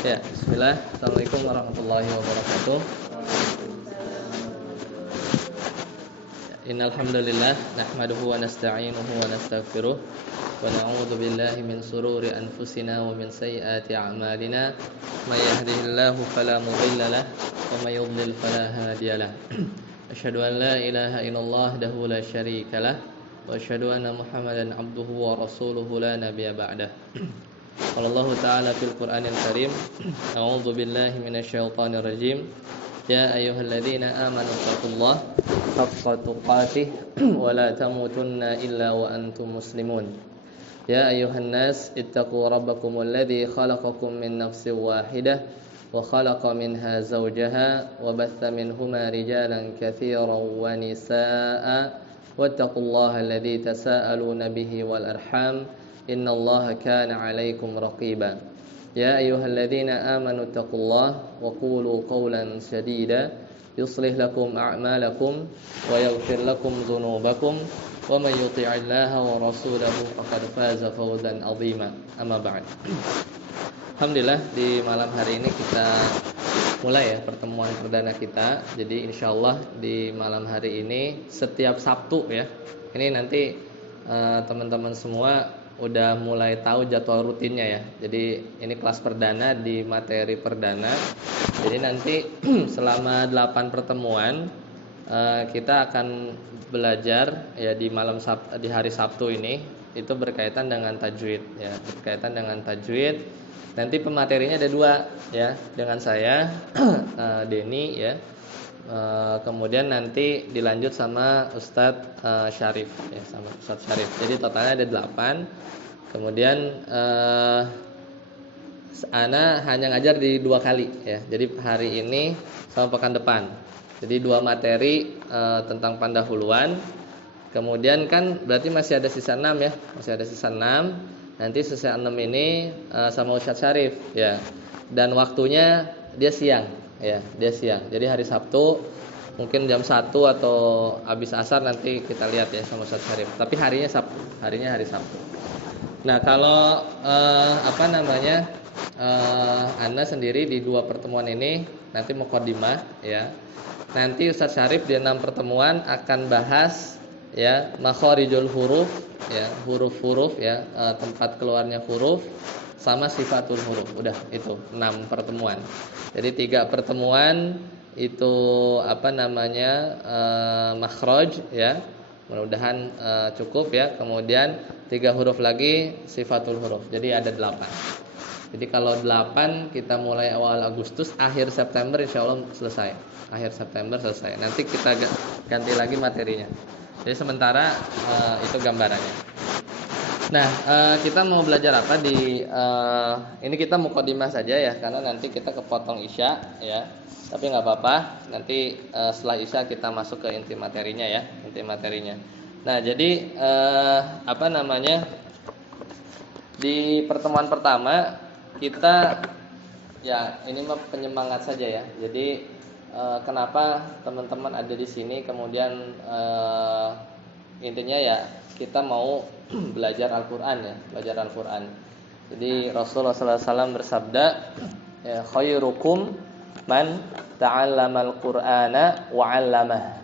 Ya, bismillah. Assalamualaikum warahmatullahi wabarakatuh. Innal hamdalillah nahmaduhu wa nasta'inuhu wa nastaghfiruh wa na'udzu billahi min sururi anfusina wa min sayyiati a'malina. May yahdihillahu fala mudilla lahu wa may yudlil fala hadiya lahu. Asyhadu an la ilaha illallah wahdahu la syarika lahu wa asyhadu anna Muhammadan 'abduhu wa rasuluhu la nabiyya ba'dah. Qala Allah Ta'ala fil Qur'anil Karim, A'udzu billahi minasyaitonir rajim. Ya ayyuhalladzina amanu taqullaha haqqa tuqatih wa la tamutunna illa wa antum muslimun. Ya ayyuhan nas ittaqu rabbakumul ladzi khalaqakum min nafsin wahidah wa khalaqa minha zawjaha wa batha minhuma rijalan katsiran wa nisaa'a wattaqullaha alladzi tasaaluna bihi wal arham innallaha kana 'alaikum raqiba. Ya ayyuhalladzina amanu taqullaha wa qulu qawlan sadida yuslih lakum a'malakum wa yaghfir lakum dhunubakum wa may yuti'illaha wa rasulahu faqad faza fawzan 'azima. Amma ba'd. Alhamdulillah di malam hari ini kita mulai ya pertemuan perdana kita. Jadi insyaallah di malam hari ini setiap Sabtu ya. Ini nanti teman-teman semua udah mulai tahu jadwal rutinnya ya. Jadi ini kelas perdana di materi perdana. Jadi nanti selama 8 pertemuan kita akan belajar ya di di hari Sabtu ini itu berkaitan dengan tajwid ya, berkaitan dengan tajwid. Nanti pematerinya ada 2 ya, dengan saya Denny ya. Kemudian nanti dilanjut sama Ustadz Syarif ya, sama Ustadz Syarif. Jadi totalnya ada 8. Kemudian Ana hanya ngajar di 2 kali ya. Jadi hari ini sama pekan depan. Jadi 2 materi tentang pendahuluan. Kemudian kan berarti masih ada sisa 6 ya. Masih ada sisa 6. Nanti sisa 6 ini sama Ustadz Syarif ya. Dan waktunya dia siang ya, dia siang. Jadi hari Sabtu mungkin jam 1 atau habis asar nanti kita lihat ya sama Ustadz Syarif. Tapi harinya Sabtu, harinya hari Sabtu. Nah, kalau Anda sendiri di 2 pertemuan ini nanti muqaddimah ya. Nanti Ustadz Syarif di 6 pertemuan akan bahas ya makharijul huruf ya, huruf-huruf ya, tempat keluarnya huruf sama sifatul huruf. Udah itu 6 pertemuan. Jadi 3 pertemuan itu makhraj ya. Mudah-mudahan cukup ya. Kemudian 3 huruf lagi sifatul huruf. Jadi ada 8. Jadi kalau 8 kita mulai awal Agustus, akhir September insyaallah selesai. Akhir September selesai. Nanti kita ganti lagi materinya. Jadi sementara itu gambarannya. Nah, kita mau belajar apa di ini kita muqaddimah saja ya, karena nanti kita kepotong Isya ya. Tapi enggak apa-apa, nanti setelah Isya kita masuk ke inti materinya ya, inti materinya. Nah, jadi di pertemuan pertama kita ya ini mah penyemangat saja ya. Jadi kenapa teman-teman ada di sini, kemudian intinya ya kita mau belajar Al-Qur'an ya, belajar Al-Qur'an. Jadi Rasulullah sallallahu alaihi wasallam bersabda, ya, khairukum man ta'allamal Qur'ana wa 'allamah.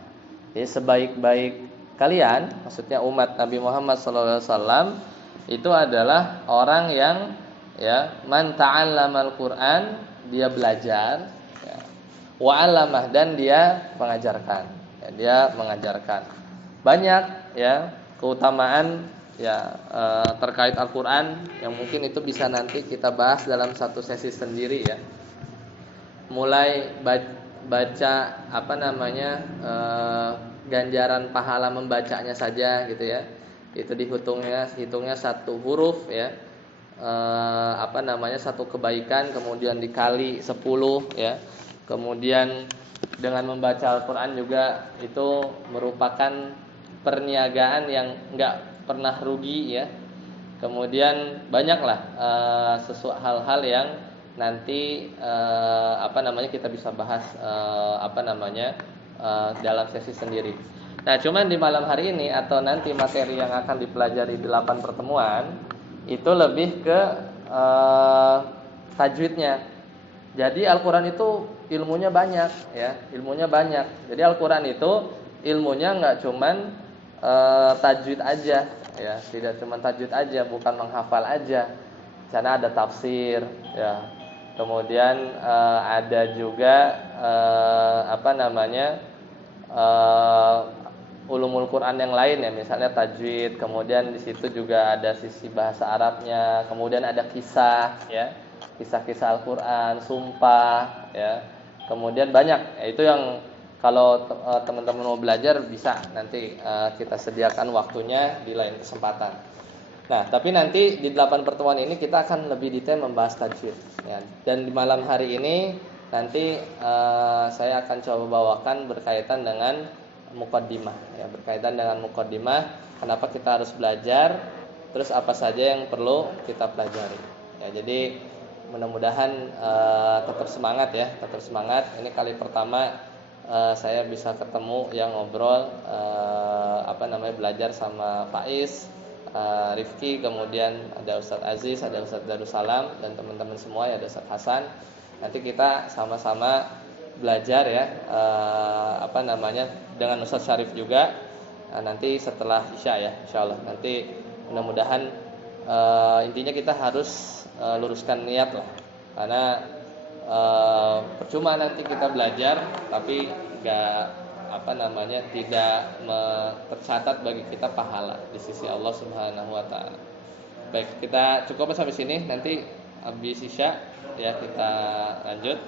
Jadi sebaik-baik kalian, maksudnya umat Nabi Muhammad sallallahu alaihi wasallam itu adalah orang yang ya man ta'allamal Qur'an, dia belajar ya, wa 'allamah, dan dia mengajarkan. Ya, dia mengajarkan. Banyak ya keutamaan ya terkait Al-Qur'an yang mungkin itu bisa nanti kita bahas dalam satu sesi sendiri ya. Mulai baca ganjaran pahala membacanya saja gitu ya. Itu hitungnya 1 huruf ya. Satu kebaikan kemudian dikali 10 ya. Kemudian dengan membaca Al-Qur'an juga itu merupakan perniagaan yang enggak pernah rugi ya. Kemudian banyaklah hal-hal yang nanti kita bisa bahas dalam sesi sendiri. Nah, cuman di malam hari ini atau nanti materi yang akan dipelajari 8 pertemuan itu lebih ke tajwidnya Jadi Al-Quran itu ilmunya banyak, ya, ilmunya banyak. Jadi Al-Quran itu ilmunya nggak cuman tajwid aja, ya, tidak cuman tajwid aja, bukan menghafal aja. Sana ada tafsir, ya. Kemudian ada juga apa namanya ulumul Quran yang lain, ya, misalnya tajwid. Kemudian di situ juga ada sisi bahasa Arabnya. Kemudian ada kisah, ya, kisah-kisah Al-Quran, sumpah, ya. Kemudian banyak, ya, itu yang kalau teman-teman mau belajar bisa nanti kita sediakan waktunya di lain kesempatan. Nah, tapi nanti di 8 pertemuan ini kita akan lebih detail membahas tajwid, ya. Dan di malam hari ini nanti saya akan coba bawakan berkaitan dengan muqaddimah, ya, berkaitan dengan muqaddimah, kenapa kita harus belajar, terus apa saja yang perlu kita pelajari. Ya, jadi mudah-mudahan tetap semangat, ya, tetap semangat. Ini kali pertama saya bisa ketemu yang ngobrol apa namanya belajar sama Faiz, Rifki, kemudian ada Ustadz Aziz, ada Ustadz Darussalam, dan teman-teman semua, ya, ada Ustadz Hasan. Nanti kita sama-sama belajar, ya, apa namanya dengan Ustadz Syarif juga nanti setelah Isya, ya, insyaallah. Nanti mudah-mudahan intinya kita harus luruskan niat lah, karena percuma nanti kita belajar tapi enggak apa namanya tidak tercatat bagi kita pahala di sisi Allah Subhanahu wa taala. Baik, kita cukup sampai sini, nanti habis Isya, ya, kita lanjut.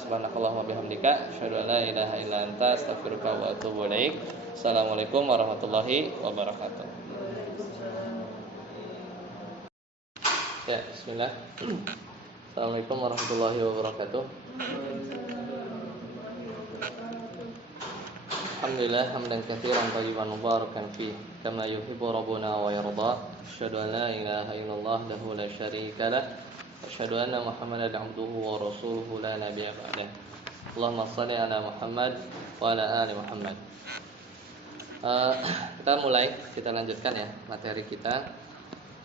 Subhanakallahumma bihamdika asyhadu an la ilaha illa anta astaghfiruka wa atubu ilaik. Assalamualaikum warahmatullahi wabarakatuh. Ya, bismillah. Assalamualaikum warahmatullahi wabarakatuh. Alhamdulillah hamdan katsiran thayyiban mubarakan fi kama yuhibbu rabbuna wa yarda. Asyhadu an la ilaha illallah wahdahu la syarika lah. Asyhadu anna Muhammadan abduhu wa rasuluhu la nabiyya ba'dah. Allahumma shalli ala Muhammad wa ala ali Muhammad. Kita mulai, kita lanjutkan, ya, materi kita.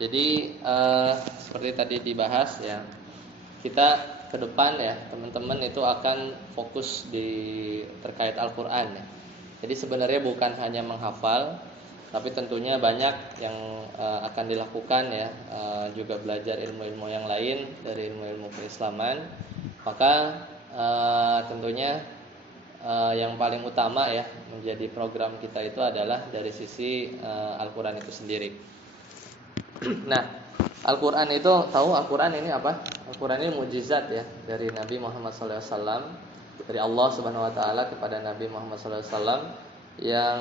Jadi seperti tadi dibahas, ya, kita ke depan, ya, teman-teman itu akan fokus di terkait Al-Qur'an, ya. Jadi sebenarnya bukan hanya menghafal, tapi tentunya banyak yang akan dilakukan, ya, juga belajar ilmu-ilmu yang lain dari ilmu-ilmu keislaman. Maka tentunya yang paling utama, ya, menjadi program kita itu adalah dari sisi Al-Qur'an itu sendiri. Nah, Al-Qur'an itu, tahu Al-Qur'an ini apa? Al-Qur'an ini mukjizat, ya, dari Nabi Muhammad SAW, dari Allah Subhanahu wa taala kepada Nabi Muhammad SAW, yang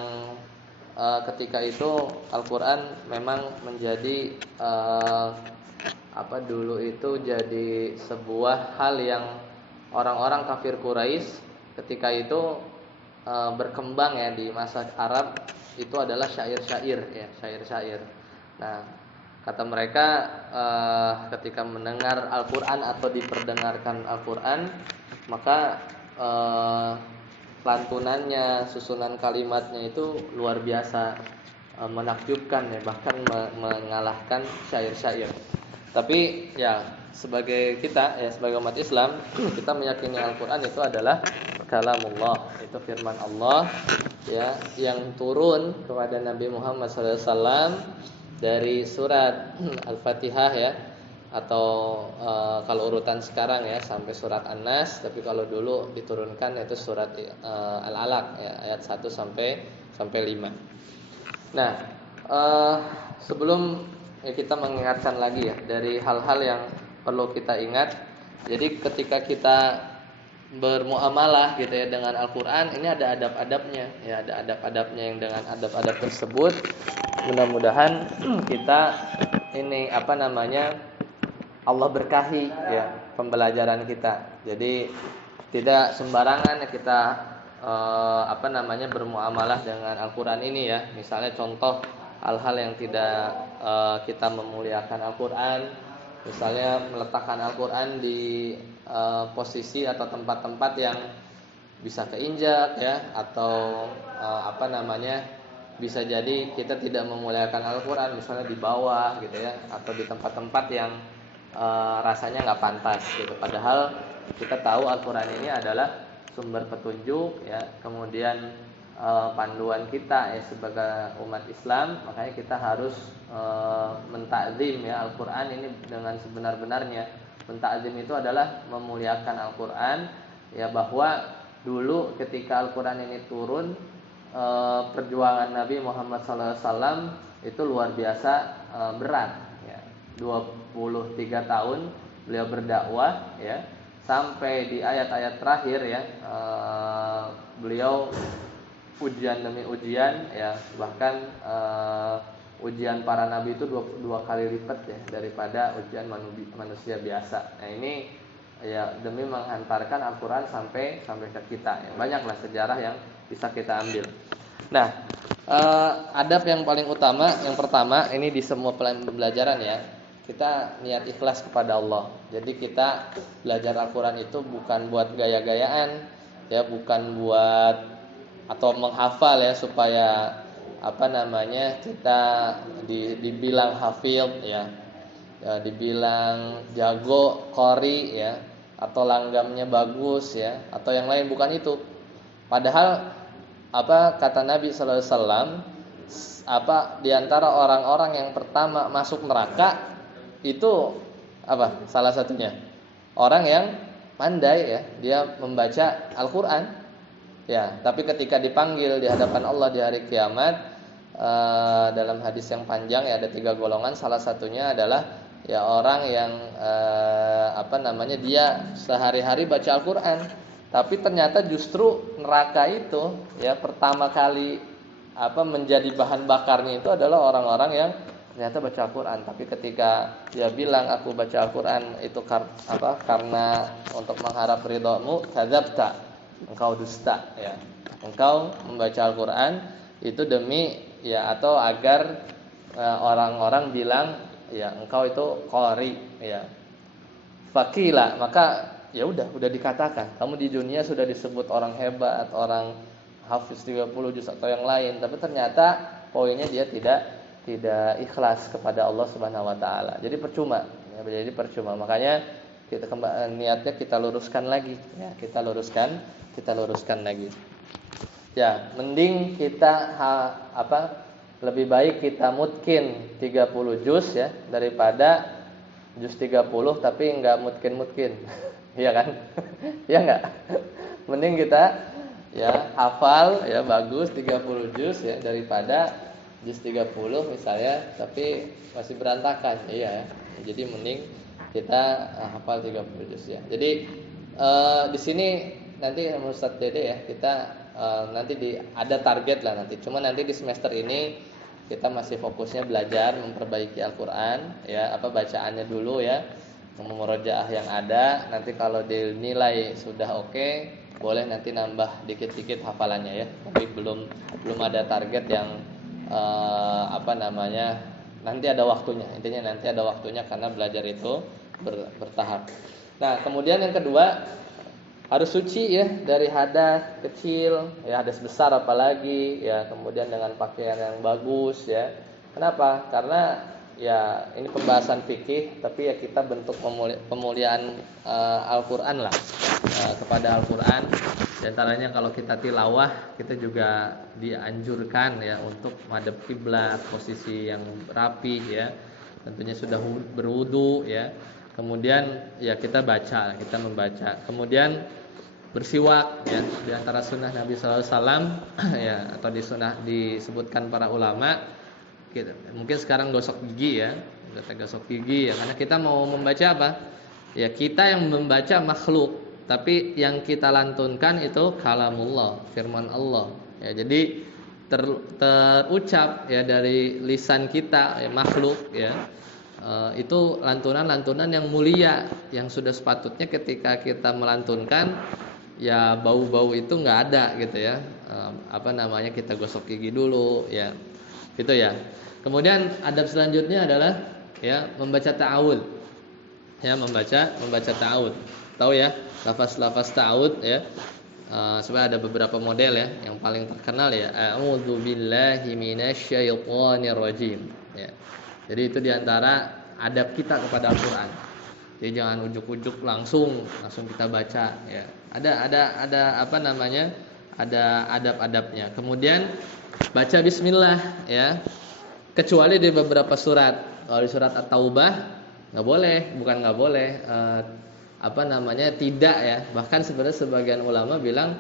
ketika itu Al-Qur'an memang menjadi apa dulu itu jadi sebuah hal yang orang-orang kafir Quraisy ketika itu berkembang, ya, di masa Arab itu adalah syair-syair, ya, syair-syair. Nah, kata mereka ketika mendengar Al-Qur'an atau diperdengarkan Al-Qur'an, maka lantunannya, susunan kalimatnya itu luar biasa menakjubkan, ya, bahkan mengalahkan syair-syair. Tapi, ya, sebagai kita, ya, sebagai umat Islam, kita meyakini Al-Qur'an itu adalah kalamullah, itu firman Allah, ya, yang turun kepada Nabi Muhammad SAW dari surat Al-Fatihah, ya, atau kalau urutan sekarang, ya, sampai surat An-Nas, tapi kalau dulu diturunkan itu surat Al-Alaq, ya, ayat 1 sampai 5. Nah, sebelum, ya, kita mengingatkan lagi, ya, dari hal-hal yang perlu kita ingat. Jadi ketika kita bermuamalah, gitu, ya, dengan Al-Qur'an, ini ada adab-adabnya, ya, ada adab-adabnya, yang dengan adab-adab tersebut mudah-mudahan kita ini apa namanya Allah berkahi, ya, pembelajaran kita. Jadi tidak sembarangan, ya, kita apa namanya bermuamalah dengan Al-Qur'an ini, ya. Misalnya contoh hal-hal yang tidak kita memuliakan Al-Qur'an, misalnya meletakkan Al-Qur'an di posisi atau tempat-tempat yang bisa keinjak, ya, atau apa namanya bisa jadi kita tidak memuliakan Al-Qur'an, misalnya di bawah, gitu, ya, atau di tempat-tempat yang rasanya nggak pantas, gitu. Padahal kita tahu Al-Qur'an ini adalah sumber petunjuk ya, kemudian panduan kita ya sebagai umat Islam, makanya kita harus mentakzim ya Al-Qur'an ini dengan sebenar-benarnya. Mentakzim itu adalah memuliakan Al-Qur'an ya, bahwa dulu ketika Al-Qur'an ini turun, perjuangan Nabi Muhammad SAW itu luar biasa berat ya. 23 tahun beliau berdakwah ya, sampai di ayat-ayat terakhir ya, beliau ujian demi ujian ya, bahkan ujian para nabi itu dua kali lipat ya daripada ujian manusia biasa. Nah ini ya demi menghantarkan Al-Qur'an sampai ke kita ya. Banyaklah sejarah yang bisa kita ambil. Nah, adab yang paling utama, yang pertama ini di semua pembelajaran ya, kita niat ikhlas kepada Allah. Jadi kita belajar Al-Qur'an itu bukan buat gaya-gayaan ya, bukan buat atau menghafal ya supaya kita dibilang hafid ya, dibilang jago qori ya, atau langgamnya bagus ya, atau yang lain, bukan itu. Padahal kata Nabi sallallahu alaihi wasallam, di antara orang-orang yang pertama masuk neraka itu salah satunya orang yang pandai ya, dia membaca Al-Qur'an. Ya, tapi ketika dipanggil di hadapan Allah di hari kiamat, dalam hadis yang panjang ya, ada 3 golongan. Salah satunya adalah ya orang yang dia sehari-hari baca Al-Qur'an, tapi ternyata justru neraka itu ya pertama kali menjadi bahan bakarnya itu adalah orang-orang yang ternyata baca Al-Qur'an. Tapi ketika dia bilang aku baca Al-Qur'an itu karena untuk mengharap ridhamu, kadzabta, engkau dusta ya. Engkau membaca Al-Qur'an itu demi ya, atau agar orang-orang bilang ya engkau itu qori ya. Fakila, maka ya udah dikatakan kamu di dunia sudah disebut orang hebat, orang hafiz 30 juz atau yang lain, tapi ternyata poinnya dia tidak ikhlas kepada Allah Subhanahu wa taala. Jadi percuma ya, Makanya niatnya kita luruskan lagi ya, kita luruskan lagi. Ya, mending kita lebih baik kita mutkin 30 juz ya daripada juz 30 tapi enggak mutkin. Iya kan? Iya enggak? Mending kita ya hafal ya bagus 30 juz ya daripada juz 30 misalnya tapi masih berantakan. Iya. Jadi mending kita hafal 30 juz ya. Jadi di sini nanti Ustadz Dede ya, kita nanti ada target lah nanti. Cuma nanti di semester ini kita masih fokusnya belajar memperbaiki Al-Qur'an ya, bacaannya dulu ya, memurojaah yang ada. Nanti kalau dinilai sudah oke, boleh nanti nambah dikit-dikit hafalannya ya. Tapi belum ada target yang nanti ada waktunya. Intinya nanti ada waktunya karena belajar itu bertahap. Nah, kemudian yang kedua, harus suci ya dari hadas kecil ya, hadas besar apalagi ya, kemudian dengan pakaian yang bagus ya. Kenapa? Karena ya ini pembahasan fikih, tapi ya kita bentuk pemuliaan Al-Qur'an lah, kepada Al-Qur'an. Di antaranya kalau kita tilawah, kita juga dianjurkan ya untuk madhab kiblat, posisi yang rapi ya. Tentunya sudah berwudu ya. Kemudian ya kita membaca. Kemudian bersiwak ya, di antara sunnah Nabi sallallahu alaihi wasallam ya, atau disebutkan para ulama. Mungkin sekarang gosok gigi ya, gosok gigi ya, karena kita mau membaca apa? Ya kita yang membaca makhluk, tapi yang kita lantunkan itu kalamullah, firman Allah. Ya jadi terucap ya dari lisan kita ya, makhluk ya. Itu lantunan-lantunan yang mulia, yang sudah sepatutnya ketika kita melantunkan ya bau-bau itu nggak ada gitu ya. Kita gosok gigi dulu ya, gitu ya. Kemudian adab selanjutnya adalah ya membaca ta'awudz ya, membaca ta'awudz. Tahu ya lafaz-lafaz ta'awudz ya. Sebenarnya ada beberapa model ya, yang paling terkenal ya a'udzubillahi minasyaitonirrajim ya. Jadi itu diantara adab kita kepada Al-Qur'an. Jadi jangan ujuk-ujuk langsung kita baca ya. Ada apa namanya? Ada adab-adabnya. Kemudian baca bismillah ya. Kecuali di beberapa surat. Kalau di surat At-Taubah nggak boleh, bukan nggak boleh, apa namanya, tidak ya. Bahkan sebenarnya sebagian ulama bilang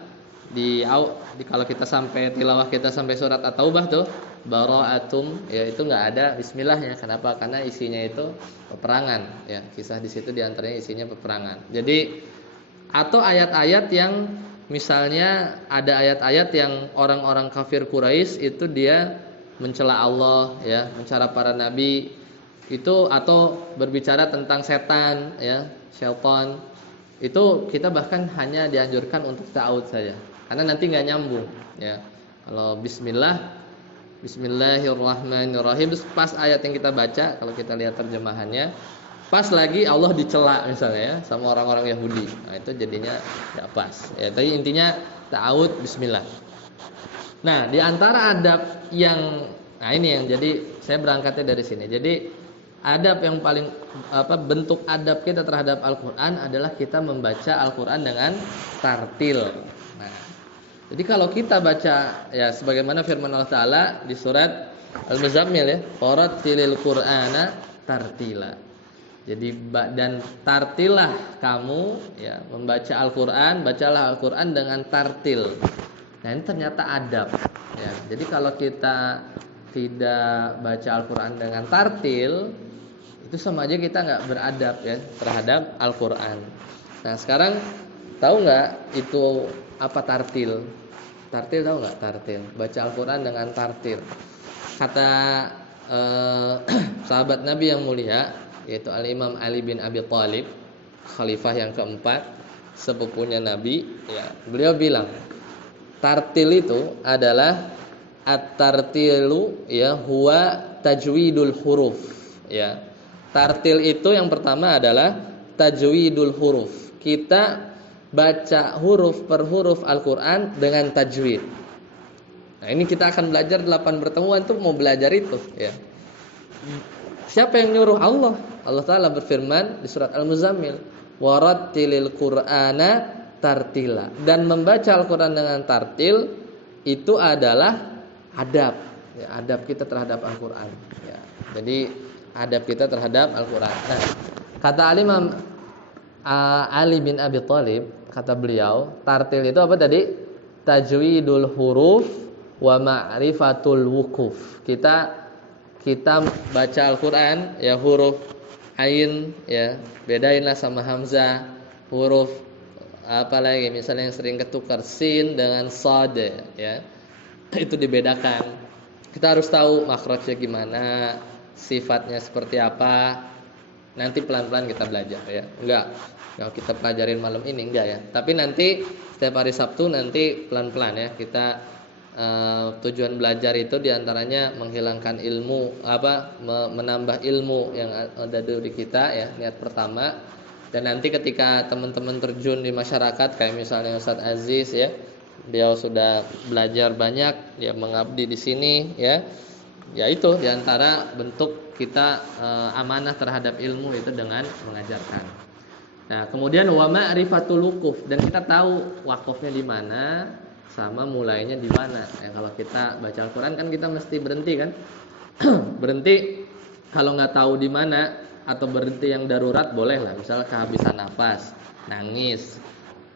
kalau kita sampai tilawah kita sampai surat At-Taubah tuh bara'atum ya, itu nggak ada bismillahnya. Kenapa? Karena isinya itu peperangan ya. Kisah di situ diantaranya isinya peperangan. Jadi atau ayat-ayat yang misalnya ada ayat-ayat yang orang-orang kafir Quraisy itu dia mencela Allah ya, mencela para nabi itu, atau berbicara tentang setan ya, syaitan. Itu kita bahkan hanya dianjurkan untuk ta'awudz saja. Karena nanti enggak nyambung ya. Kalau Bismillahirrahmanirrahim, pas ayat yang kita baca, kalau kita lihat terjemahannya, pas lagi Allah dicela misalnya ya sama orang-orang Yahudi. Nah, itu jadinya enggak pas. Ya, tapi intinya ta'awudz bismillah. Nah, di antara adab yang ini yang jadi saya berangkatnya dari sini. Jadi adab yang paling bentuk adab kita terhadap Al-Qur'an adalah kita membaca Al-Qur'an dengan tartil. Nah, jadi kalau kita baca ya sebagaimana firman Allah Taala di surat Al-Muzammil ya, "Qarattilil Qur'ana tartila." Jadi dan tartilah kamu ya membaca Al-Qur'an, bacalah Al-Qur'an dengan tartil. Nah, ini ternyata adab ya. Jadi kalau kita tidak baca Al-Qur'an dengan tartil, itu sama aja kita nggak beradab ya terhadap Al-Qur'an. Nah, sekarang tahu nggak itu apa tartil? Tartil tahu nggak tartil? Baca Al-Qur'an dengan tartil. Kata sahabat Nabi yang mulia, yaitu Al-Imam Ali bin Abi Thalib, khalifah yang keempat, sepupunya Nabi ya. Beliau bilang, tartil itu adalah at-tartilu ya huwa tajwidul huruf ya. Tartil itu yang pertama adalah tajwidul huruf. Kita baca huruf per huruf Al-Qur'an dengan tajwid. Nah, ini kita akan belajar 8 pertemuan tuh mau belajar itu ya. Siapa yang nyuruh? Allah. Allah Ta'ala berfirman di surat Al-Muzammil, "Warattilil Qur'ana tartila." Dan membaca Al-Qur'an dengan tartil itu adalah adab ya, adab kita terhadap Al-Qur'an ya. Jadi adab kita terhadap Al-Qur'an. Nah, kata Al-Imam Ali bin Abi Thalib, kata beliau, tartil itu apa tadi? Tajwidul huruf wa ma'rifatul wukuf. Kita baca Al-Qur'an ya, huruf ain ya, bedainlah sama hamzah. Huruf apalagi misalnya yang sering ketukar sin dengan shad ya, itu dibedakan. Kita harus tahu makhrajnya gimana, sifatnya seperti apa. Nanti pelan-pelan kita belajar ya. Enggak kita pelajarin malam ini enggak ya. Tapi nanti setiap hari Sabtu nanti pelan-pelan ya. Kita tujuan belajar itu diantaranya menghilangkan ilmu, menambah ilmu yang ada di kita ya, niat pertama. Dan nanti ketika teman-teman terjun di masyarakat, kayak misalnya Ustadz Aziz ya, beliau sudah belajar banyak, dia mengabdi di sini ya. Ya itu diantara bentuk kita amanah terhadap ilmu itu dengan mengajarkan. Nah, kemudian wa ma'rifatul wuquf, dan kita tahu wakafnya di mana sama mulainya di mana. Ya, kalau kita baca Al-Qur'an kan kita mesti berhenti kan? Berhenti kalau nggak tahu di mana, atau berhenti yang darurat boleh lah. Misalnya kehabisan nafas, nangis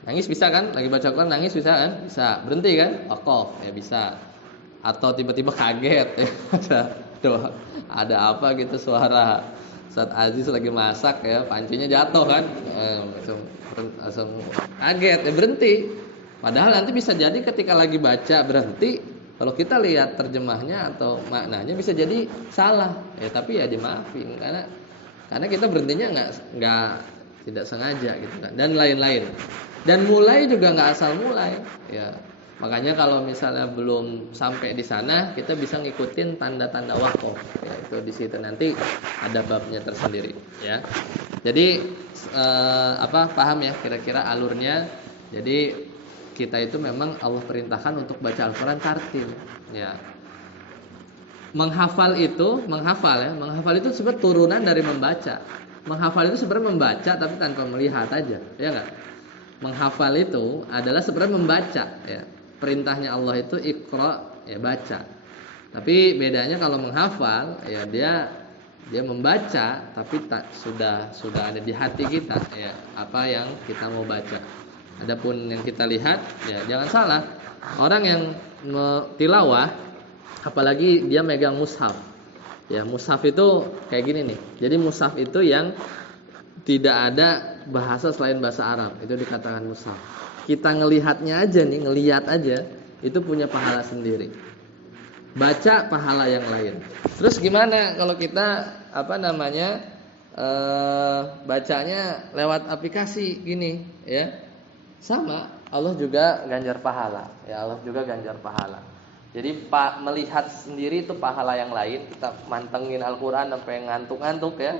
bisa kan? Lagi baca Al-Qur'an nangis bisa kan? Bisa. Berhenti kan? Wakaf ya bisa. Atau tiba-tiba kaget ya. Ada apa gitu, suara Ustadz Aziz lagi masak ya, pancinya jatuh kan, langsung kaget ya, berhenti. Padahal nanti bisa jadi ketika lagi baca berhenti, kalau kita lihat terjemahnya atau maknanya bisa jadi salah ya, tapi ya dimaafin karena kita berhentinya tidak sengaja gitu kan, dan lain-lain. Dan mulai juga nggak asal mulai ya. Makanya kalau misalnya belum sampai di sana, kita bisa ngikutin tanda-tanda wakaf ya, itu di situ nanti ada babnya tersendiri ya. Jadi paham ya kira-kira alurnya. Jadi kita itu memang Allah perintahkan untuk baca Al-Qur'an tartil ya. menghafal itu sebenarnya turunan dari membaca. Menghafal itu sebenarnya membaca tapi tanpa melihat aja, ya enggak? Menghafal itu adalah sebenarnya membaca, ya. Perintahnya Allah itu Iqra, ya baca. Tapi bedanya kalau menghafal, ya dia membaca tapi sudah ada di hati kita, ya, apa yang kita mau baca. Adapun yang kita lihat, ya jangan salah. Orang yang tilawah apalagi dia megang mushaf. Ya, mushaf itu kayak gini nih. Jadi mushaf itu yang tidak ada bahasa selain bahasa Arab, itu dikatakan mushaf. Kita ngelihatnya aja nih, ngelihat aja itu punya pahala sendiri. Baca pahala yang lain. Terus gimana kalau kita bacanya lewat aplikasi gini, ya? Sama, Allah juga ganjar pahala. Ya, Allah juga ganjar pahala. Jadi melihat sendiri itu pahala yang lain. Kita mantengin Al-Quran sampai ngantuk-ngantuk, ya,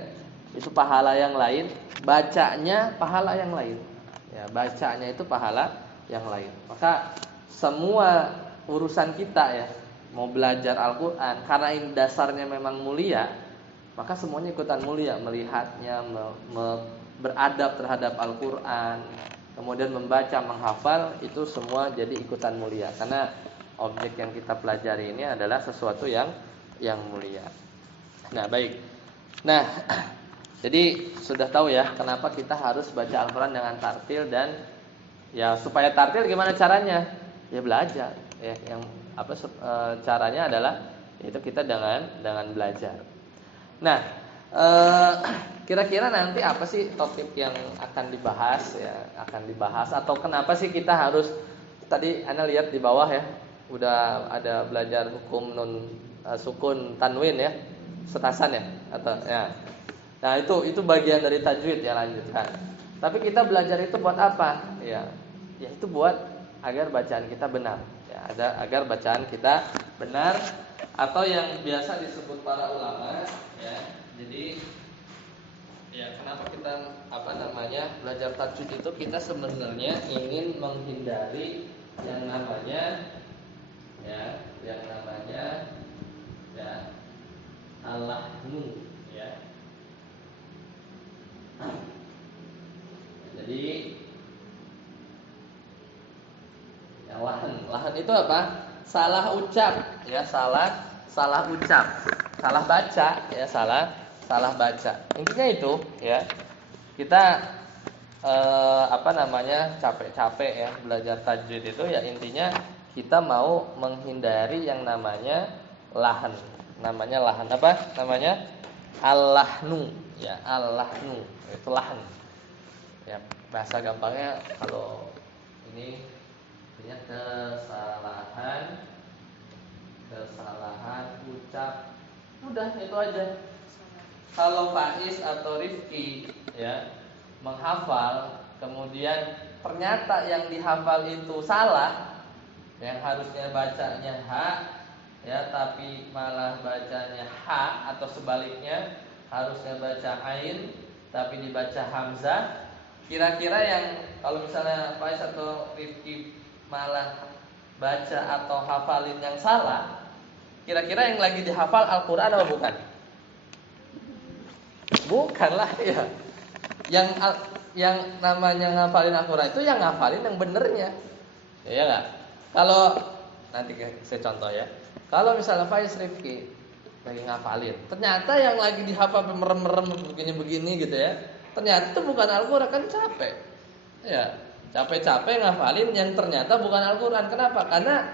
itu pahala yang lain. Bacanya pahala yang lain, ya, bacanya itu pahala yang lain. Maka semua urusan kita, ya, mau belajar Al-Quran karena ini dasarnya memang mulia, maka semuanya ikutan mulia. Melihatnya, beradab terhadap Al-Quran, kemudian membaca, menghafal, itu semua jadi ikutan mulia. Karena objek yang kita pelajari ini adalah sesuatu yang mulia. Nah, baik. Nah, jadi sudah tahu ya kenapa kita harus baca Al-Quran dengan tartil. Dan ya supaya tartil gimana caranya? Ya belajar, ya. Caranya adalah itu kita dengan belajar. Nah, kira-kira nanti apa sih topik yang akan dibahas, ya? Akan dibahas atau kenapa sih kita harus, tadi Anda lihat di bawah, ya, udah ada belajar hukum sukun tanwin, ya, setasan, ya, atau ya. Nah, itu bagian dari tajwid, ya, lanjutkan. Tapi kita belajar itu buat apa? Ya itu buat agar bacaan kita benar, ya, agar bacaan kita benar, atau yang biasa disebut para ulama, ya. Jadi ya kenapa kita belajar tajwid itu, kita sebenarnya ingin menghindari yang namanya al-lahnu, ya. Jadi ya, lahan itu apa? Salah ucap, ya, salah ucap, salah baca, ya, salah baca. Intinya itu, ya. Kita capek-capek, ya, belajar tajwid itu, ya, intinya kita mau menghindari yang namanya lahan. Namanya lahan apa? Namanya al-lahnu, ya, al-lahnu, itu lahan. Ya, bahasa gampangnya kalau ini kesalahan ucap, udah itu aja. Kalau Faiz atau Rifki, ya, menghafal, kemudian ternyata yang dihafal itu salah, yang harusnya bacanya ha, ya, tapi malah bacanya ha, atau sebaliknya harusnya baca ain tapi dibaca hamzah. Kira-kira yang kalau misalnya Faiz atau Rifki malah baca atau hafalin yang salah, kira-kira yang lagi dihafal Al-Quran atau bukan? Bukanlah, ya. Yang namanya ngafalin Al-Quran itu yang ngafalin yang benernya, ya enggak? Kalau nanti saya contoh, ya. Kalau misalnya Faiz Rifki lagi ngafalin, ternyata yang lagi dihafal merem-merem begini-begini gitu, ya, ternyata itu bukan Al-Quran, kan capek, ya, capek-capek ngafalin yang ternyata bukan Al-Quran. Kenapa? Karena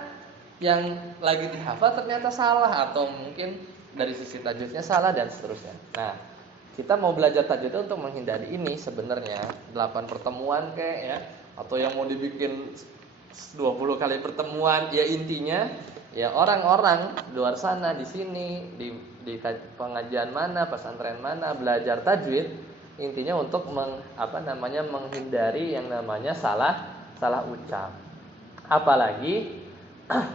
yang lagi dihafal ternyata salah, atau mungkin dari sisi tajwidnya salah, dan seterusnya. Nah, kita mau belajar tajwid untuk menghindari ini sebenarnya. 8 pertemuan kayak, ya, atau yang mau dibikin 20 kali pertemuan, ya, intinya ya orang-orang luar sana, di sini, di pengajian mana, pesantren mana, belajar tajwid, intinya untuk menghindari yang namanya salah ucap. Apalagi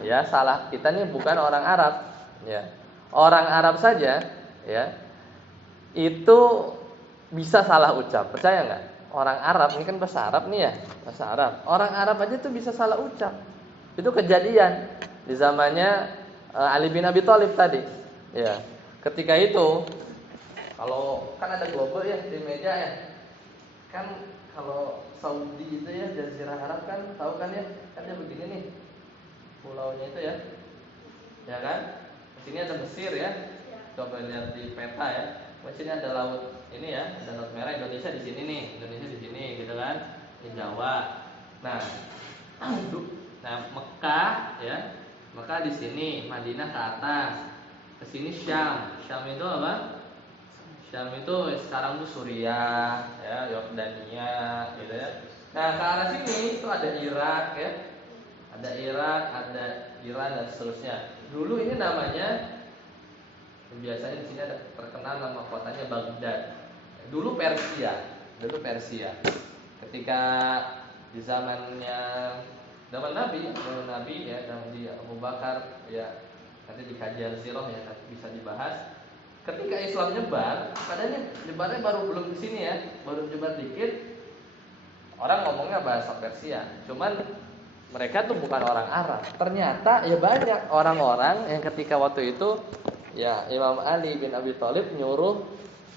ya, salah, kita nih bukan orang Arab, ya. Orang Arab saja, ya, itu bisa salah ucap. Percaya nggak? Orang Arab, ini kan bahasa Arab nih, ya, bahasa Arab. Orang Arab aja tuh bisa salah ucap. Itu kejadian di zamannya Ali bin Abi Thalib tadi. Ya, ketika itu kalau kan ada global ya di meja ya. Kan kalau Saudi itu ya Jazirah Arab kan tahu kan ya, kan dia begini nih pulaunya itu ya. Ya kan? Di sini ada Mesir ya. Coba lihat di peta ya. Di sini ada laut ini ya, ada laut merah. Indonesia di sini nih, Indonesia di sini gitu kan. Di Jawa. Nah, nah Mekah ya. Mekah di sini, Madinah ke atas. Ke sini Syam. Syam itu apa? Syam itu sekarang tuh Suriah, ya, Yordania, gitu ya. Nah ke arah sini itu ada Irak, ya, ada Irak, ada Iran dan seterusnya. Dulu ini namanya, biasanya di sini ada terkenal nama kotanya Baghdad. Dulu Persia, dulu Persia. Ketika di zaman Nabi ya, zaman di Abu Bakar ya, nanti di kajian sirah ya bisa dibahas. Ketika Islam nyebar, padahal nyebarnya baru belum di sini ya, baru nyebar dikit. Orang ngomongnya bahasa Persia, cuman mereka tuh bukan orang Arab. Ternyata ya banyak orang-orang yang ketika waktu itu ya Imam Ali bin Abi Thalib nyuruh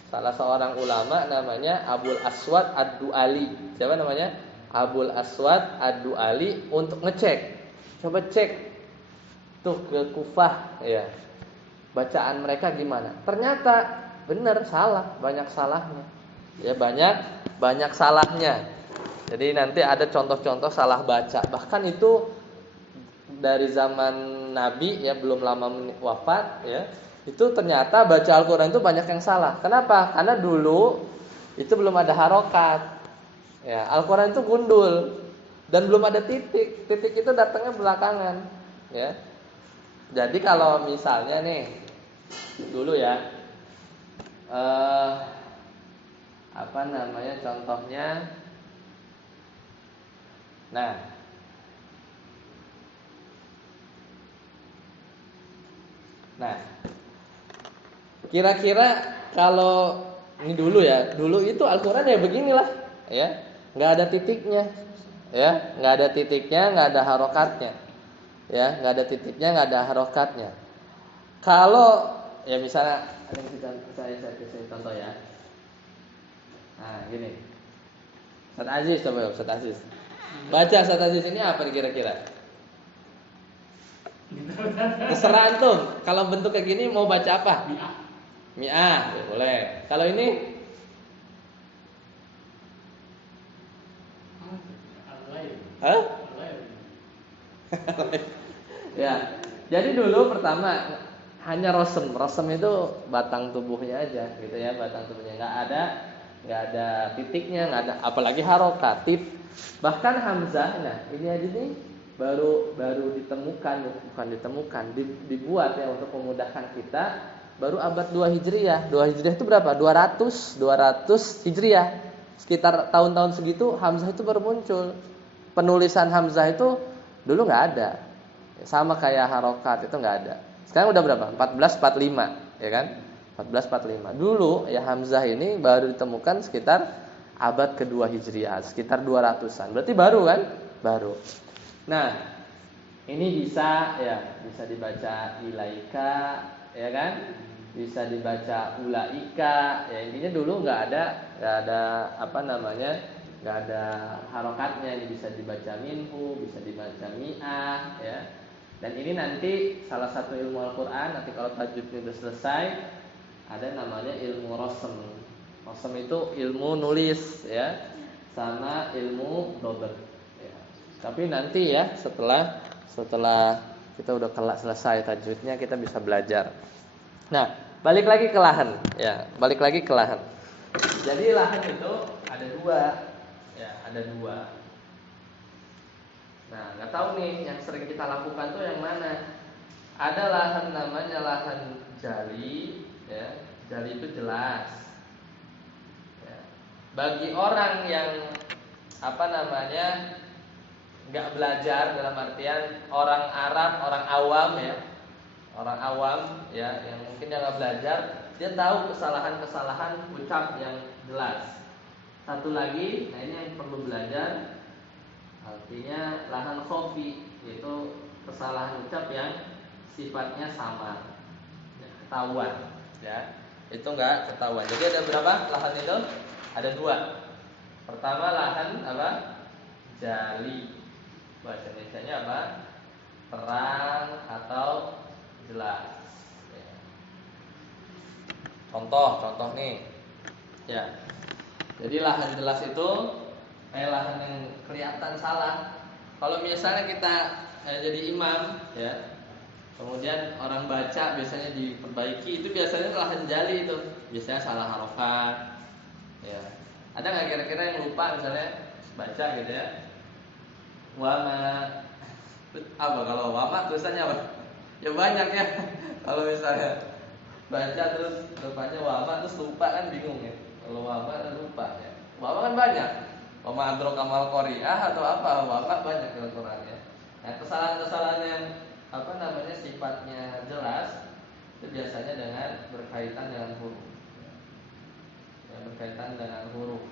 salah seorang ulama namanya Abul Aswad Ad-Du'ali. Siapa namanya? Abul Aswad Ad-Du'ali untuk ngecek. Coba cek tuh ke Kufah ya. Bacaan mereka gimana? Ternyata benar salah, banyak salahnya. Ya banyak salahnya. Jadi nanti ada contoh-contoh salah baca. Bahkan itu dari zaman Nabi ya belum lama wafat ya. Itu ternyata baca Al-Qur'an itu banyak yang salah. Kenapa? Karena dulu itu belum ada harokat. Ya, Al-Qur'an itu gundul dan belum ada titik. Titik itu datangnya belakangan, ya. Jadi kalau misalnya nih dulu ya apa namanya contohnya, nah kira-kira kalau ini dulu ya, dulu itu Al-Quran ya beginilah ya, nggak ada titiknya ya, nggak ada titiknya, nggak ada harokatnya ya, nggak ada titiknya, nggak ada harokatnya. Kalau ya misalnya ada yang saya contoh ya. Nah, gini. Ustaz Aziz coba Ustaz Aziz. Baca Ustaz Aziz ini apa kira-kira? Terserah antum. Kalau bentuk kayak gini mau baca apa? Mi'ah, ya, boleh. Kalau ini Hah? Ya. Jadi dulu pertama hanya rosem. Rosem itu batang tubuhnya aja gitu ya, batang tubuhnya nggak ada titiknya, nggak ada apalagi harokat. Bahkan hamzah, nah ini aja nih baru ditemukan, bukan ditemukan, dibuat ya untuk memudahkan kita baru abad 2 Hijriah. 2 Hijriah itu berapa? 200 Hijriah. Sekitar tahun-tahun segitu hamzah itu baru muncul. Penulisan hamzah itu dulu nggak ada. Sama kayak harokat itu nggak ada. Sekarang udah berapa? 1445, ya kan? 1445. Dulu ya hamzah ini baru ditemukan sekitar abad kedua Hijriah, sekitar 200-an. Berarti baru kan? Baru. Nah, ini bisa dibaca ilaika, ya kan? Bisa dibaca ulaika. Ya intinya dulu nggak ada nggak ada harokatnya. Ini bisa dibaca minhu, bisa dibaca mi'ah, ya. Dan ini nanti salah satu ilmu Al-Quran. Nanti kalau tajwidnya sudah selesai, ada namanya ilmu rosem. Rosem itu ilmu nulis ya, sama ilmu dobet ya. Tapi nanti ya setelah kita udah selesai tajwidnya, kita bisa belajar. Nah, balik lagi ke lahan ya, balik lagi ke lahan. Jadi lahan itu ada dua. Nah, nggak tahu nih yang sering kita lakukan tuh yang mana. Ada lahan namanya lahan jali ya. Jali itu jelas ya. Bagi orang yang nggak belajar, dalam artian orang Arab, orang awam ya, yang mungkin dia nggak belajar, dia tahu kesalahan ucap yang jelas. Satu lagi, nah ini yang perlu belajar, artinya lahan khofi, yaitu kesalahan ucap yang sifatnya samar. ketahuan, ya. Itu enggak ketahuan. Jadi ada berapa lahan itu? Ada 2. Pertama lahan apa? Jali. Bahasa Indonesianya apa? Terang atau jelas. Ya. Contoh nih. Ya. Jadi lahan jelas itu lahan yang kelihatan salah. Kalau misalnya kita jadi imam, ya, kemudian orang baca biasanya diperbaiki, itu biasanya lahan jali itu, biasanya salah harokat. Ya. Ada nggak kira-kira yang lupa misalnya baca gitu ya? Wama, apa kalau wama tulisannya apa? Ya banyak ya. Kalau misalnya baca terus rupanya wama terus lupa kan bingung ya. Kalau wama kan lupa ya. Wama kan banyak. Wama adro kamal qori'ah atau apa? Wama banyak dalam Quran ya. Nah, kesalahan-kesalahan yang sifatnya jelas itu biasanya dengan berkaitan dengan huruf. Yang berkaitan dengan huruf.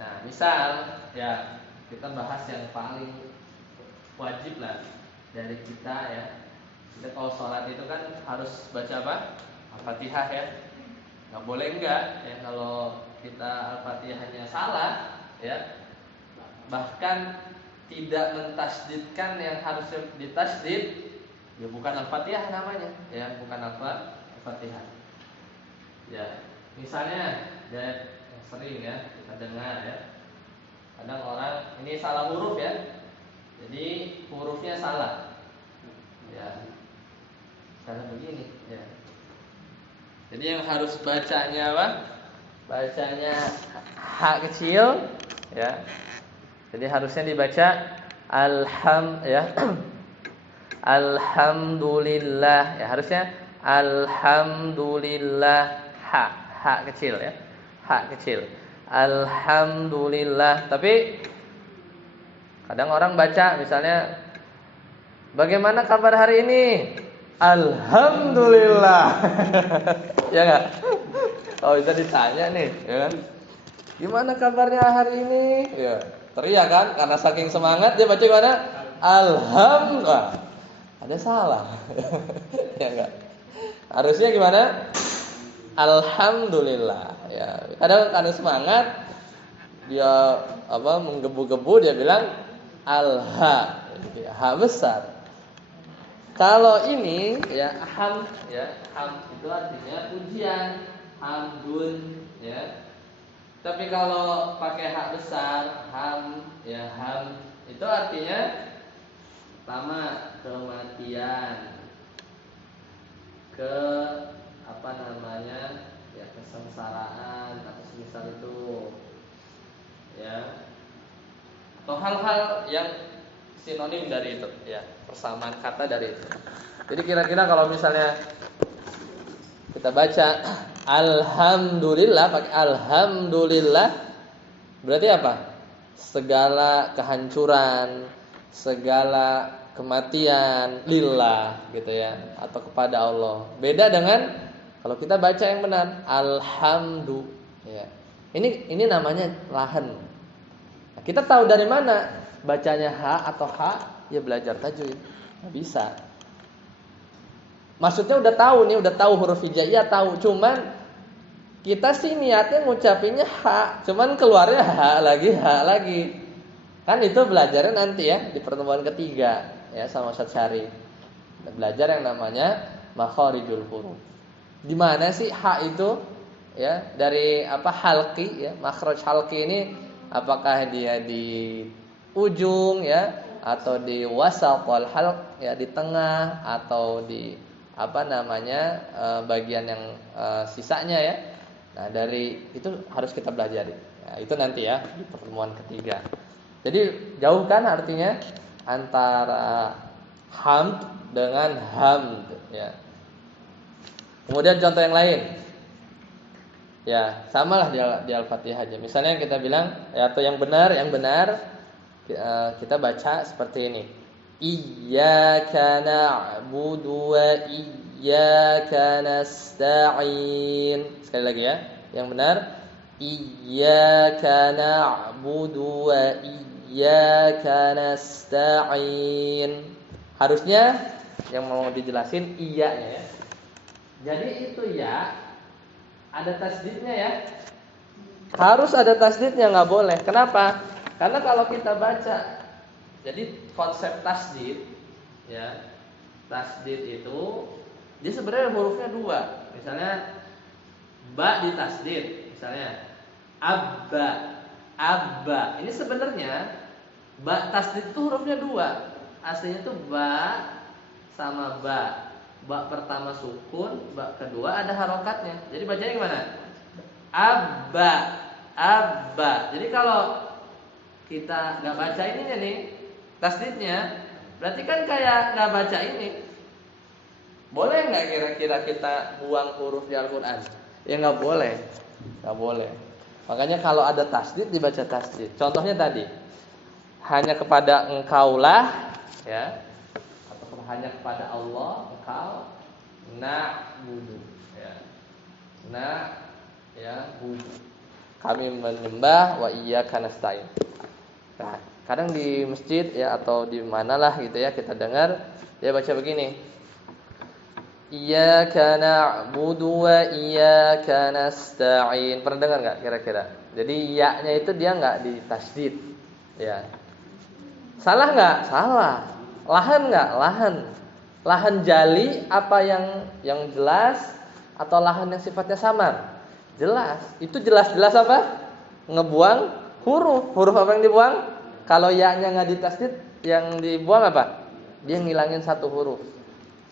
Nah, misal ya kita bahas yang paling wajib lah dari kita ya. Kita kalau sholat itu kan harus baca apa? Al-Fatihah ya. Nggak boleh enggak ya kalau kita Al-Fatihahnya salah ya. Bahkan tidak mentasdidkan yang harusnya ditasdid, ya bukan Al-Fatihah namanya, ya bukan Al-Fatihah. Ya, misalnya ya sering ya kita dengar ya. Kadang orang ini salah huruf ya. Jadi hurufnya salah. Ya. Salah begini ya. Jadi yang harus bacanya apa? Bacanya H kecil ya. Jadi harusnya dibaca ya. Alhamdulillah ya, harusnya alhamdulillah H kecil ya. H kecil. Alhamdulillah. Tapi kadang orang baca misalnya bagaimana kabar hari ini? Alhamdulillah. Ya enggak? Kalau bisa ditanya nih, ya kan? Gimana kabarnya hari ini? Ya, teriak kan karena saking semangat dia baca gimana? Alhamdulillah. Ada salah. Ya enggak? Harusnya gimana? Alhamdulillah. Ya, kadang karena semangat dia menggebu-gebu dia bilang alha, H besar. Kalau ini ya ham itu artinya pujian, hamdun ya. Tapi kalau pakai H besar, ham itu artinya pertama kematian, kesengsaraan atau semisal itu ya, atau hal-hal yang sinonim dari itu ya, persamaan kata dari itu. Jadi kira-kira kalau misalnya kita baca alhamdulillah pakai alhamdulillah berarti apa? Segala kehancuran, segala kematian lillah gitu ya, atau kepada Allah. Beda dengan kalau kita baca yang benar alhamdulillah ya. Ini namanya lahan. Nah, kita tahu dari mana bacanya H atau H? Ya belajar tajwid. Nggak bisa. Maksudnya udah tahu huruf hijaiyah tahu, cuman kita sih niatnya ngucapinnya H, cuman keluarnya H lagi. Kan itu belajarnya nanti ya di pertemuan ketiga ya sama Ustaz Syari. Belajar yang namanya makharijul huruf. Di mana sih H itu? Ya, dari halqi ya, makhraj halqi ini apakah dia di ujung ya atau di wasatul halq ya, di tengah atau di bagian yang sisanya ya. Nah, dari itu harus kita pelajari. Nah, itu nanti ya di pertemuan ketiga. Jadi jauhkan artinya antara hamd dengan hamd ya. Kemudian contoh yang lain. Ya, samalah di Al-Fatihah aja. Misalnya kita bilang ya, atau yang benar kita baca seperti ini. Iyyaka na'budu wa iyyaka nasta'in. Sekali lagi ya. Yang benar iyyaka na'budu wa iyyaka nasta'in. Harusnya yang mau dijelasin iyanya ya. Jadi itu ya ada tasdidnya ya. Harus ada tasdidnya, nggak boleh. Kenapa? Karena kalau kita baca, jadi konsep tasdid ya, tasdid itu dia sebenarnya hurufnya dua. Misalnya ba ditasdid, misalnya abba, abba. Ini sebenarnya ba tasdid itu hurufnya dua. Aslinya itu ba sama ba. Ba pertama sukun, ba kedua ada harokatnya. Jadi bacanya gimana? Abba, abba. Jadi kalau kita nggak baca ininya nih, tasdidnya, berarti kan kayak nggak baca ini. Boleh nggak kira-kira kita buang huruf di Al-Quran? Ya nggak boleh, nggak boleh. Makanya kalau ada tasdid dibaca tasdid. Contohnya tadi, hanya kepada engkaulah, ya, atau hanya kepada Allah, engkau, na'budu, ya, ya, budu. Kami menyembah wa iyyaka nasta'in. Nah, kadang di masjid ya atau di manalah gitu ya kita dengar dia baca begini. Iyyaka na'budu wa iyyaka nasta'in. Pernah dengar enggak kira-kira? Jadi ya-nya itu dia enggak ditasydid. Ya. Salah enggak? Salah. Lahan enggak? Lahan. Lahan jali apa yang jelas atau lahan yang sifatnya samar? Jelas. Itu jelas-jelas apa? Ngebuang huruf. Huruf apa yang dibuang? Kalau ya-nya enggak ditasydid, yang dibuang apa? Dia ngilangin satu huruf.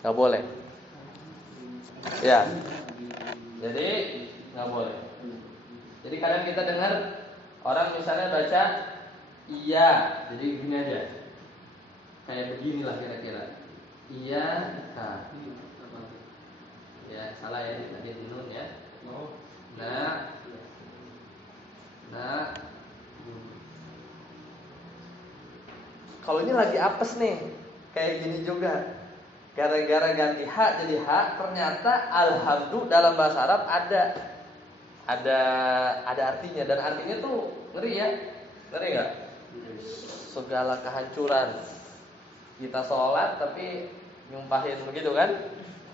Enggak boleh. Ya. Jadi enggak boleh. Jadi kadang kita dengar orang misalnya baca iya, jadi gini aja. Kayak beginilah kira-kira. Iya, ka. Ya, salah ya tadi nun ya. Nah. Nah. Kalau ini lagi apes nih, kayak gini juga. Gara-gara ganti ha jadi ha, ternyata alhamdu dalam bahasa Arab ada artinya, dan artinya tuh ngeri ya. Ngeri enggak? Segala kehancuran. Kita sholat tapi nyumpahin begitu kan?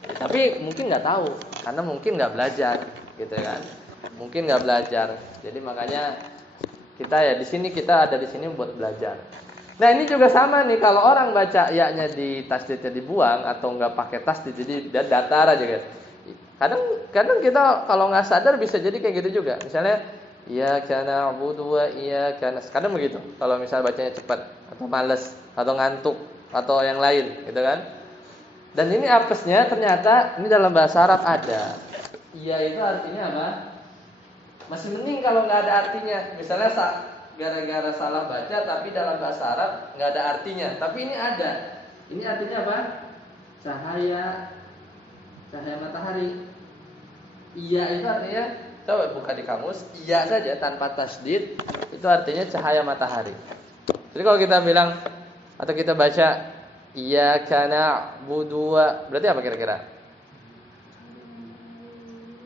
Tapi mungkin nggak tahu, karena mungkin nggak belajar, gitu kan? Mungkin nggak belajar. Jadi makanya kita ya di sini, kita ada di sini buat belajar. Nah ini juga sama nih, kalau orang baca ya-nya di tasdidnya dibuang atau nggak pakai tasdid, jadi dia datar aja kan. Kadang kita kalau nggak sadar bisa jadi kayak gitu juga. Misalnya iyyaka na'budu wa iyyaka nasta'in. Kadang begitu. Kalau misalnya bacanya cepat atau malas atau ngantuk atau yang lain, gitu kan? Dan ini apesnya ternyata ini dalam bahasa Arab ada. Iya itu artinya apa? Masih mending kalau nggak ada artinya. Misalnya gara-gara salah baca tapi dalam bahasa Arab nggak ada artinya, tapi ini ada. Ini artinya apa? Cahaya matahari. Iya itu artinya, coba buka di kamus, iya saja tanpa tasdid itu artinya cahaya matahari. Jadi kalau kita bilang atau kita baca iyyaka na'budu wa, berarti apa kira-kira?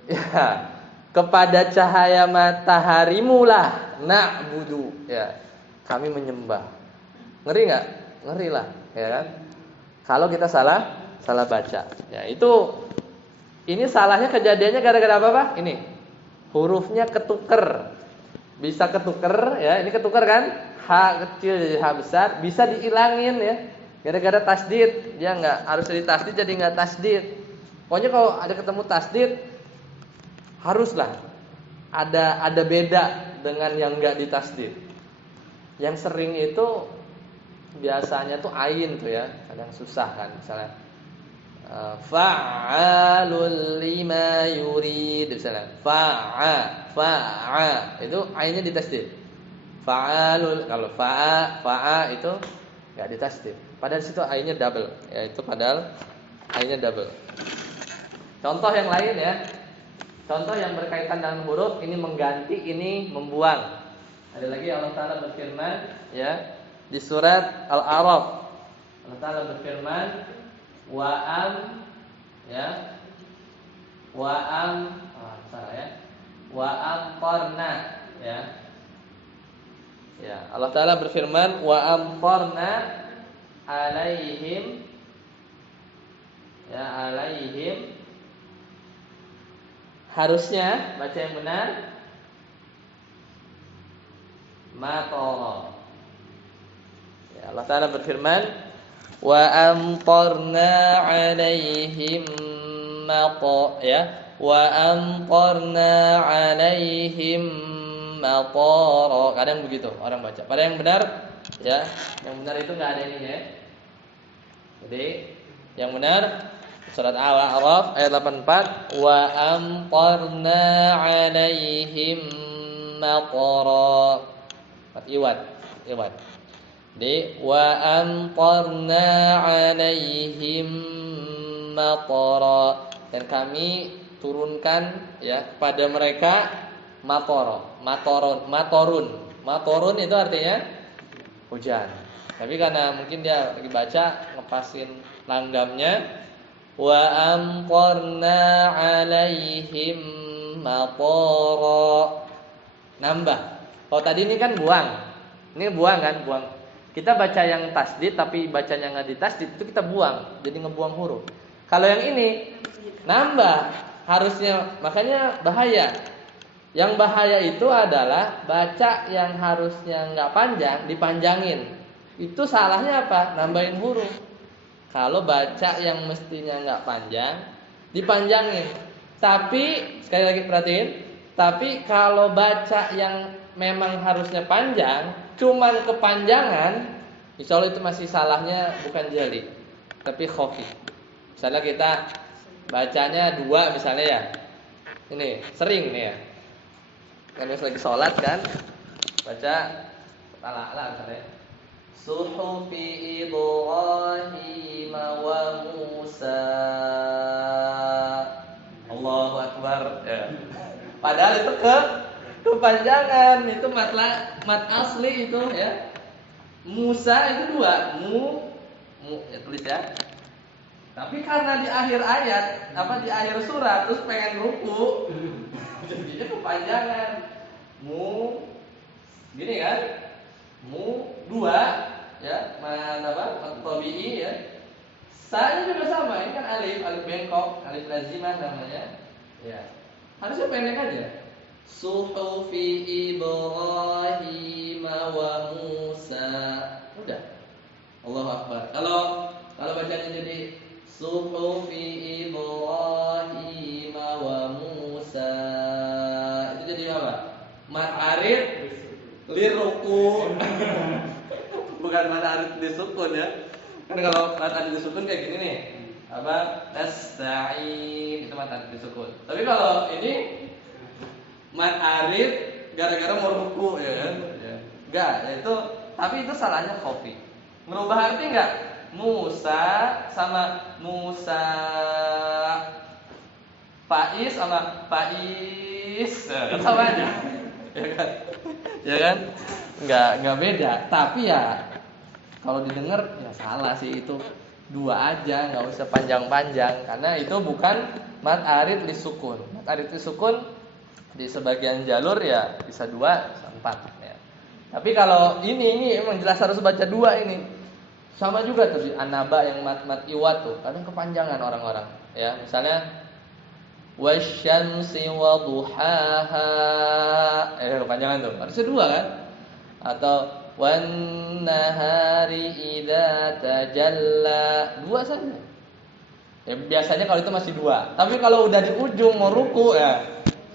Ya, kepada cahaya mataharimu lah na'budu, ya, kami menyembah. Ngeri nggak? Ngeri lah, ya kan? Kalau kita salah baca, ya itu ini salahnya kejadiannya gara-gara apa Pak? Ini hurufnya ketuker, bisa ketuker, ya ini ketuker kan? H kecil jadi H besar, bisa diilangin ya. Gara-gara tasdid, dia nggak harus ditasdid jadi nggak tasdid. Pokoknya kalau ada ketemu tasdid haruslah ada beda dengan yang nggak ditasdid. Yang sering itu biasanya tuh ain tuh ya, kadang susah kan, misalnya fa'alul lima yurid, misalnya fa'a itu ainnya ditasdid. Fa'alul, kalau fa'a itu nggak ditasdid. Padahal situ ainnya double, yaitu padahal ainnya double. Contoh yang lain ya. Contoh yang berkaitan dengan huruf, ini mengganti, ini membuang. Ada lagi Allah Ta'ala berfirman ya di surat Al-A'raf. Allah Ta'ala berfirman wa'am ya wa'am salah ya wa'am qarna ya Allah Ta'ala berfirman wa'am qarna alaihim Ya, alaihim. Harusnya baca yang benar matara. Ya, Allah Ta'ala berfirman, wa amtarna alaihim wa amtarna alaihim matara. Kadang begitu orang baca. Pada yang benar, ya, yang benar itu enggak ada ininya ya. Jadi yang benar surat Al-A'raf ayat 84, wa amtarna alaihim matara. Iwat. Jadi wa amtarna alaihim matara, dan kami turunkan ya kepada mereka matorun itu artinya hujan. Tapi karena mungkin dia lagi baca ngepasin langgamnya, wa amtarna alaihim matara, nambah. Kalau tadi ini kan buang. Ini buang kan, buang. Kita baca yang tasdid tapi bacanya nggak ditasdid, itu kita buang, jadi ngebuang huruf. Kalau yang ini nambah, harusnya, makanya bahaya. Yang bahaya itu adalah baca yang harusnya nggak panjang dipanjangin. Itu salahnya apa? Nambahin huruf. Kalau baca yang mestinya nggak panjang dipanjangin. Tapi sekali lagi perhatiin, tapi kalau baca yang memang harusnya panjang, cuman kepanjangan, insya Allah itu masih salahnya bukan jali, tapi khofi. Misalnya kita bacanya 2 misalnya ya, ini sering nih ya, kan lagi sholat kan, baca ala misalnya, suhufi Ibrahim wa Musa, Allahu Akbar ya. Padahal itu kepanjangan, itu mat asli itu ya. Musa itu 2, mu ya, tulis ya. Tapi karena di akhir ayat, di akhir surat terus pengen ruku, jadinya kepanjangan. Mu gini kan? Mu 2 ya, mana tabi'i ya. Sa juga sama, ini kan alif bengkok, alif lazimah namanya. Ya. Harusnya pendek aja. Suhufi Ibrahim wa Musa. Udah. Allahu Akbar. Kalau bacanya jadi suhufi Ibrahim wa Musa, itu jadi apa? Mat arid liruku. Bukan mat arid disukun ya. Kan kalau mat arid disukun kayak gini nih. Nasta'in, itu mat arid disukun. Tapi kalau ini mat arid gara-gara mau ruku ya kan? Enggak, ya itu, tapi itu salahnya khofi. Merubah arti enggak? Musa sama Musa, Faiz sama Faiz, kan sama aja. Ya kan? Enggak beda, tapi ya kalau didengar ya salah sih, itu 2 aja, enggak usah panjang-panjang karena itu bukan mat arid lisukun. Mat arid lisukun di sebagian jalur ya bisa 2, bisa 4 ya. Tapi kalau ini emang jelas harus baca 2 ini. Sama juga tuh di An-Naba yang mat iwat tuh, kadang kepanjangan orang-orang ya. Misalnya wasyamsi wa duhaha, kepanjangan tuh. Harusnya 2 kan? Atau wan nahari idza tajalla, 2 saja. Ya, biasanya kalau itu masih 2. Tapi kalau udah di ujung mau ruku ya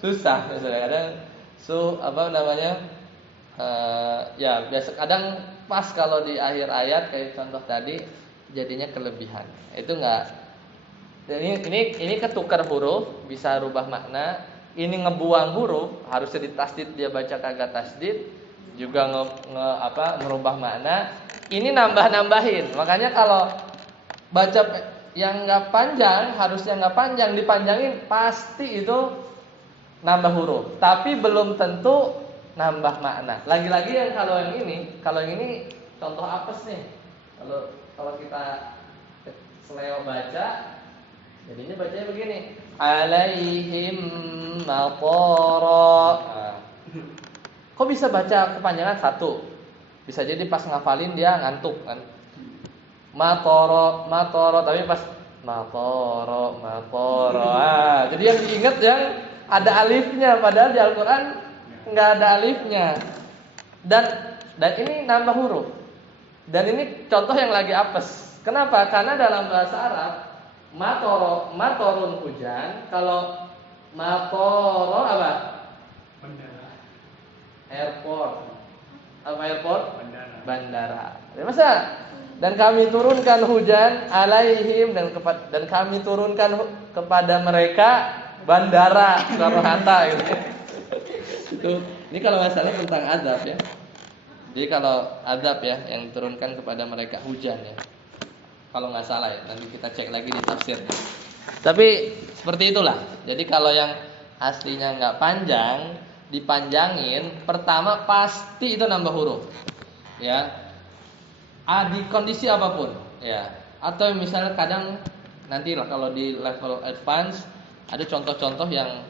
susah. Kadang ya biasa kadang pas kalau di akhir ayat kayak contoh tadi jadinya kelebihan. Itu enggak. Ini ketukar huruf, bisa rubah makna. Ini ngebuang huruf, harusnya ditasdid dia baca kagak tasdid, juga merubah makna. Ini nambah-nambahin. Makanya kalau baca yang enggak panjang, harusnya enggak panjang, dipanjangin pasti itu nambah huruf. Tapi belum tentu nambah makna. Lagi-lagi yang kalau yang ini contoh apes nih. Kalau kita seleo baca, jadinya bacanya begini. Alaihim matara. Kok bisa baca kepanjangan 1? Bisa jadi pas ngafalin dia ngantuk kan. Matara, tapi pas Matoro, matoro. Jadi yang diingat yang ada alifnya, padahal di Al-Quran nggak ada alifnya. Dan ini nambah huruf. Dan ini contoh yang lagi apes. Kenapa? Karena dalam bahasa Arab matorun hujan. Kalau matoro apa? Bandara. Airport. Apa airport? Bandara. Bandara. Ya, masa? Dan kami turunkan hujan alaihim dan kami turunkan kepada mereka bandara Soekarno Hatta gitu. Itu ini kalau masalah tentang adab ya. Jadi kalau adab ya yang diturunkan kepada mereka hujan ya. Kalau nggak salah ya, nanti kita cek lagi di tafsirnya. Tapi seperti itulah. Jadi kalau yang aslinya nggak panjang, dipanjangin, pertama pasti itu nambah huruf. Ya. Di kondisi apapun, ya. Atau misalnya kadang nantilah kalau di level advance ada contoh-contoh yang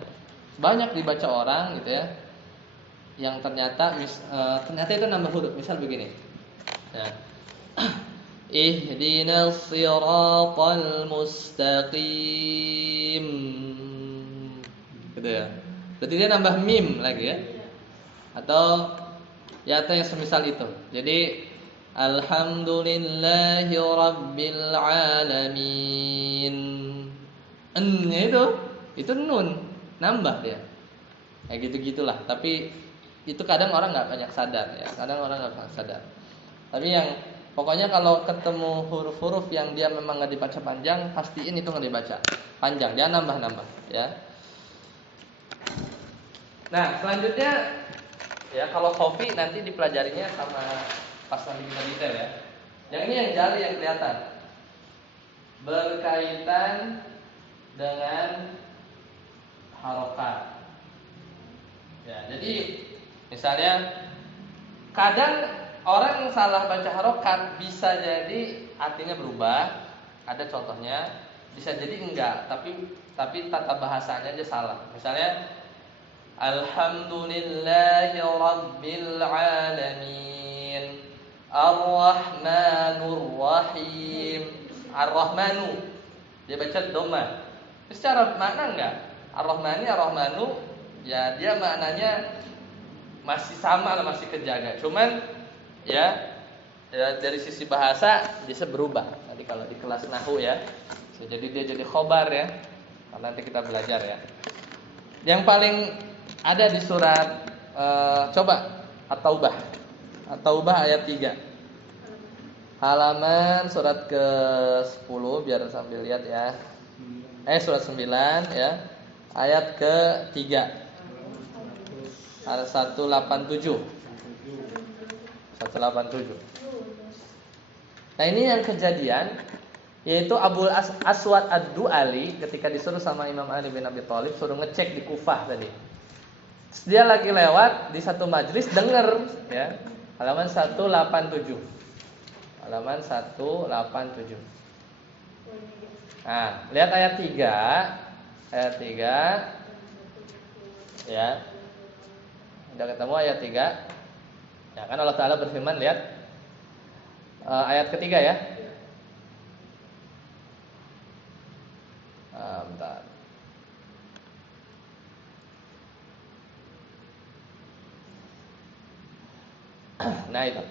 banyak dibaca orang gitu ya. Yang ternyata itu nambah huruf. Misal begini. Ya. Ihdinas siratal mustaqim. Gitu ya. Berarti dia nambah mim lagi ya. Atau yang semisal itu. Jadi alhamdulillahi rabbil alamin. Itu nun nambah dia. Kayak gitu-gitulah. Tapi itu kadang orang nggak banyak sadar ya. Kadang orang nggak banyak sadar. Tapi yang pokoknya kalau ketemu huruf-huruf yang dia memang nggak dibaca panjang, pastiin itu nggak dibaca panjang. Dia nambah-nambah ya. Nah selanjutnya ya kalau kopi nanti dipelajarinya sama pas nanti kita detail ya. Yang ini yang jari yang kelihatan berkaitan dengan harokat. Ya, jadi misalnya kadang orang yang salah baca harokat bisa jadi artinya berubah. Ada contohnya, bisa jadi enggak, tapi tata bahasanya aja salah. Misalnya alhamdulillahi rabbil alamin. Ar-Rahmanur Rahim. Ar-Rahmanu dia baca doma. Secara makna enggak? Ar-Rahmani, Ar-Rahmanu ya dia maknanya masih sama, masih kejaga. Cuman ya dari sisi bahasa bisa berubah. Nanti kalau di kelas nahwu ya. Jadi dia jadi khobar ya. Nanti kita belajar ya. Yang paling ada di surat coba At-Taubah. At-Taubah ayat 3. Halaman surat ke-10 biar sambil lihat ya. Surat 9 ya. Ayat ke-3. Ayat 187. 187. Nah, ini yang kejadian yaitu Abu Aswad Ad-Du'ali ketika disuruh sama Imam Ali bin Abi Thalib suruh ngecek di Kufah tadi. Dia lagi lewat di satu majelis denger ya. Halaman 187. Halaman 187. Nah, lihat ayat 3. Ayat 3. Ya. Udah ketemu ayat 3. Ya kan Allah Ta'ala berfirman, lihat ayat ketiga ya. Bentar. Nah itu.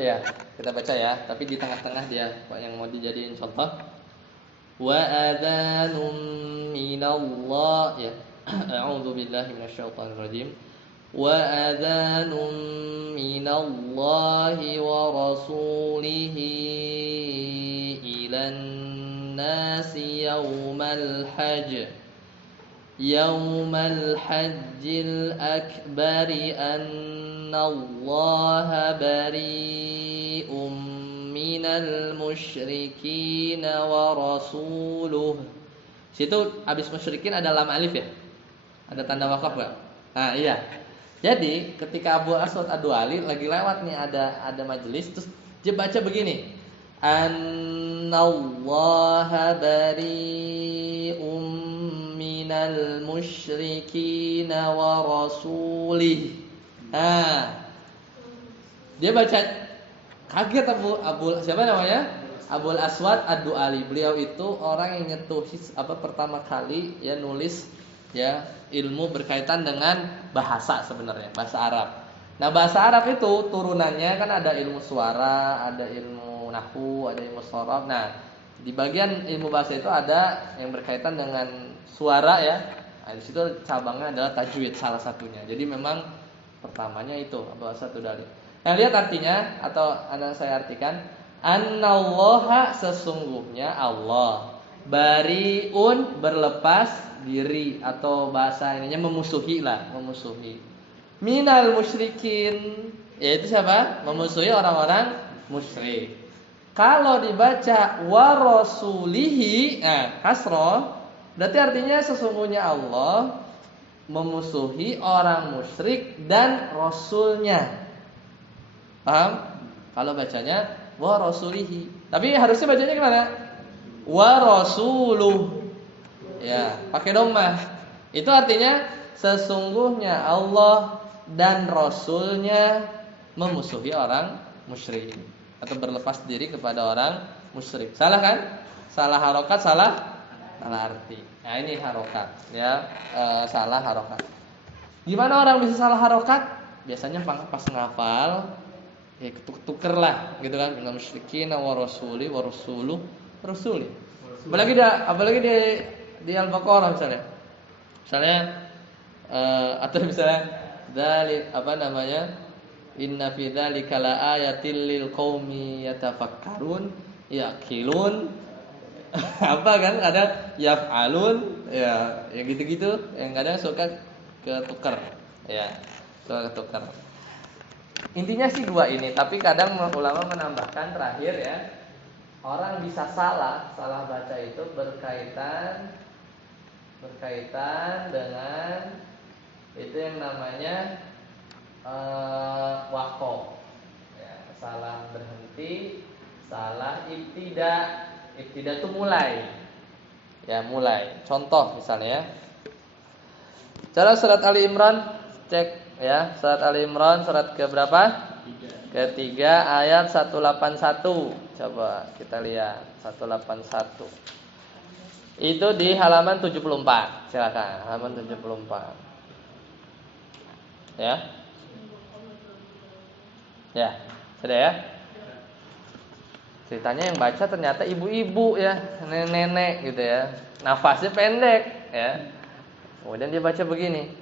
Ya, kita baca ya, tapi di tengah-tengah dia yang mau dijadiin contoh. Wa adzanum minallah ya. A'udzu billahi minasyaitonir rajim. Wa adzanum minallahi wa rasulihi ilan nasi yaumal hajj. Yaumal hajjil akbari annallaha bari'um minal musyrikin wa rasuluh. Situ habis musyrikin ada lam alif ya? Ada tanda wakaf enggak? Nah, iya. Jadi, ketika Abu Aswad Ad-Du'ali lagi lewat nih ada majelis terus dia baca begini. Annallaha bari'um minal musyrikin wa rasulih. Dia baca kaget Abu siapa namanya? Abul Aswad Ad-Du'ali. Beliau itu orang yang nyetuh pertama kali ya nulis ya ilmu berkaitan dengan bahasa sebenarnya, bahasa Arab. Nah, bahasa Arab itu turunannya kan ada ilmu suara, ada ilmu nahwu, ada ilmu shorab. Nah, di bagian ilmu bahasa itu ada yang berkaitan dengan suara ya. Nah, di situ cabangnya adalah tajwid salah satunya. Jadi memang pertamanya itu Abul Aswad Ad-Du'ali. Nah, lihat artinya atau anak saya artikan, annallaha sesungguhnya Allah bariun berlepas diri atau bahasa ininya memusuhi lah, memusuhi. Minal musyrikin yaitu siapa? Memusuhi orang-orang musyrik. Kalau dibaca wa rasulihi kasroh berarti artinya sesungguhnya Allah memusuhi orang musyrik dan rasulnya. Paham? Kalau bacanya wa rasulihi. Tapi harusnya bacanya gimana? Wa rasuluh. Ya, pakai dhammah. Itu artinya sesungguhnya Allah dan rasulnya memusuhi orang musyrik atau berlepas diri kepada orang musyrik. Salah kan? Salah harokat, salah arti. Nah, ini harokat ya, salah harokat. Gimana orang bisa salah harokat? Biasanya pas ngafal ya tuker lah gitu kan, minal musyrikin wa rasuli wa rasuluh rasuli. Apalagi di Al-Baqarah misalnya. Atau misalnya inna fi dzalika laayatil lil qaumi yatafakkarun yaqilun. Apa kan ada yaf'alun ya, yang gitu-gitu yang kadang suka ketuker ya, suka ketuker. Intinya sih dua ini, tapi kadang ulama menambahkan terakhir ya, orang bisa salah baca itu berkaitan dengan itu yang namanya waqaf. Ya, salah berhenti, salah ibtida. Ibtida itu mulai. Ya, mulai. Contoh misalnya ya. Cara surat Ali Imran, cek ya, surat Ali Imran surat ke berapa? Ketiga ayat 181. Coba kita lihat 181. Itu di halaman 74. Silakan, halaman 74. Ya. Ya, sudah ya. Ceritanya yang baca ternyata ibu-ibu ya, nenek-nenek gitu ya. Nafasnya pendek ya. Kemudian dia baca begini.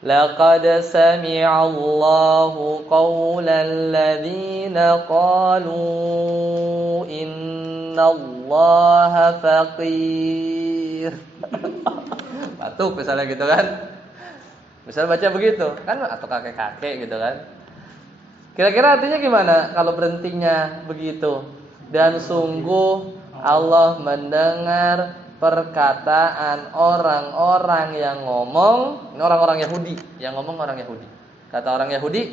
Laqad sami'a Allahu qaulal ladzina qalu innallaha faqir. Batuk misalnya gitu kan. Misal baca begitu kan, atau kakek-kakek gitu kan. Kira-kira artinya gimana kalau berhentinya begitu? Dan sungguh Allah mendengar perkataan orang-orang yang ngomong, ini orang-orang Yahudi, yang ngomong orang Yahudi. Kata orang Yahudi,